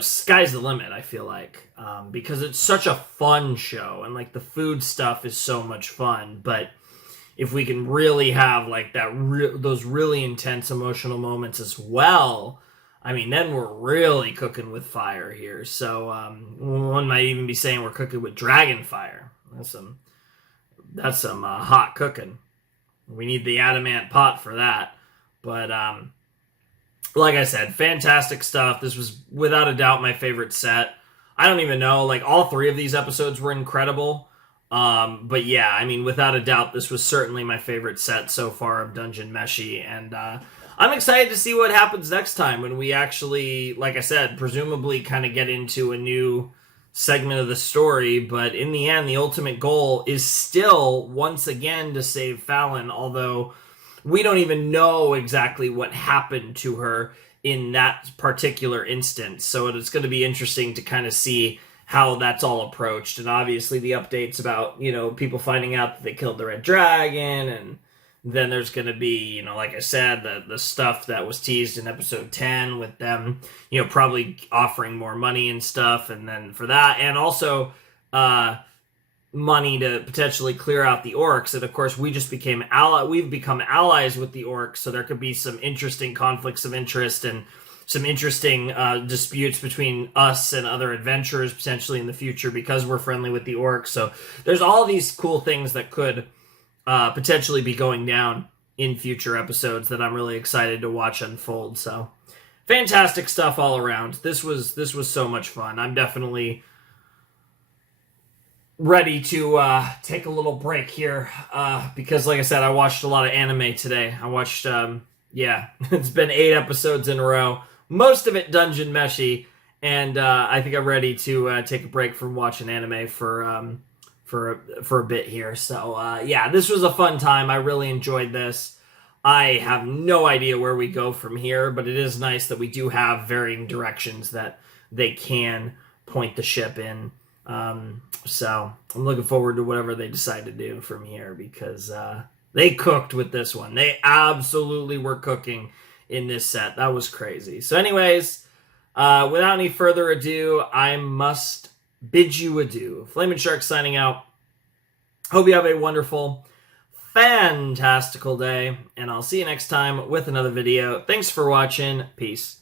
sky's the limit, I feel like, because it's such a fun show, and like the food stuff is so much fun. But if we can really have like those really intense emotional moments as well, I mean, then we're really cooking with fire here. So one might even be saying we're cooking with dragon fire. That's some hot cooking. We need the adamant pot for that. But like I said, fantastic stuff. This was without a doubt my favorite set. I don't even know, like, all three of these episodes were incredible. But yeah, I mean, without a doubt, this was certainly my favorite set so far of Dungeon Meshi. And I'm excited to see what happens next time when we actually, like I said, presumably kind of get into a new segment of the story. But in the end, the ultimate goal is still, once again, to save Falin, although we don't even know exactly what happened to her in that particular instance. So it's going to be interesting to kind of see how that's all approached. And obviously the updates about, people finding out that they killed the Red Dragon, and then there's going to be, like I said, the stuff that was teased in episode 10 with them, probably offering more money and stuff. And then for that, and also money to potentially clear out the orcs. And of course, we've become allies with the orcs. So there could be some interesting conflicts of interest and some interesting disputes between us and other adventurers potentially in the future because we're friendly with the orcs. So there's all these cool things that could potentially be going down in future episodes that I'm really excited to watch unfold. So fantastic stuff all around. This was so much fun. I'm definitely ready to take a little break here because, like I said, I watched a lot of anime today. I watched it's been 8 episodes in a row, most of it Dungeon Meshi, and I think I'm ready to take a break from watching anime for a bit here. So this was a fun time. I really enjoyed this. I have no idea where we go from here, but it is nice that we do have varying directions that they can point the ship in. So I'm looking forward to whatever they decide to do from here, because They cooked with this one. They absolutely were cooking in this set. That was crazy. So anyways, without any further ado, I must bid you adieu. Flamin' Shark signing out. Hope you have a wonderful, fantastical day, and I'll see you next time with another video. Thanks for watching. Peace.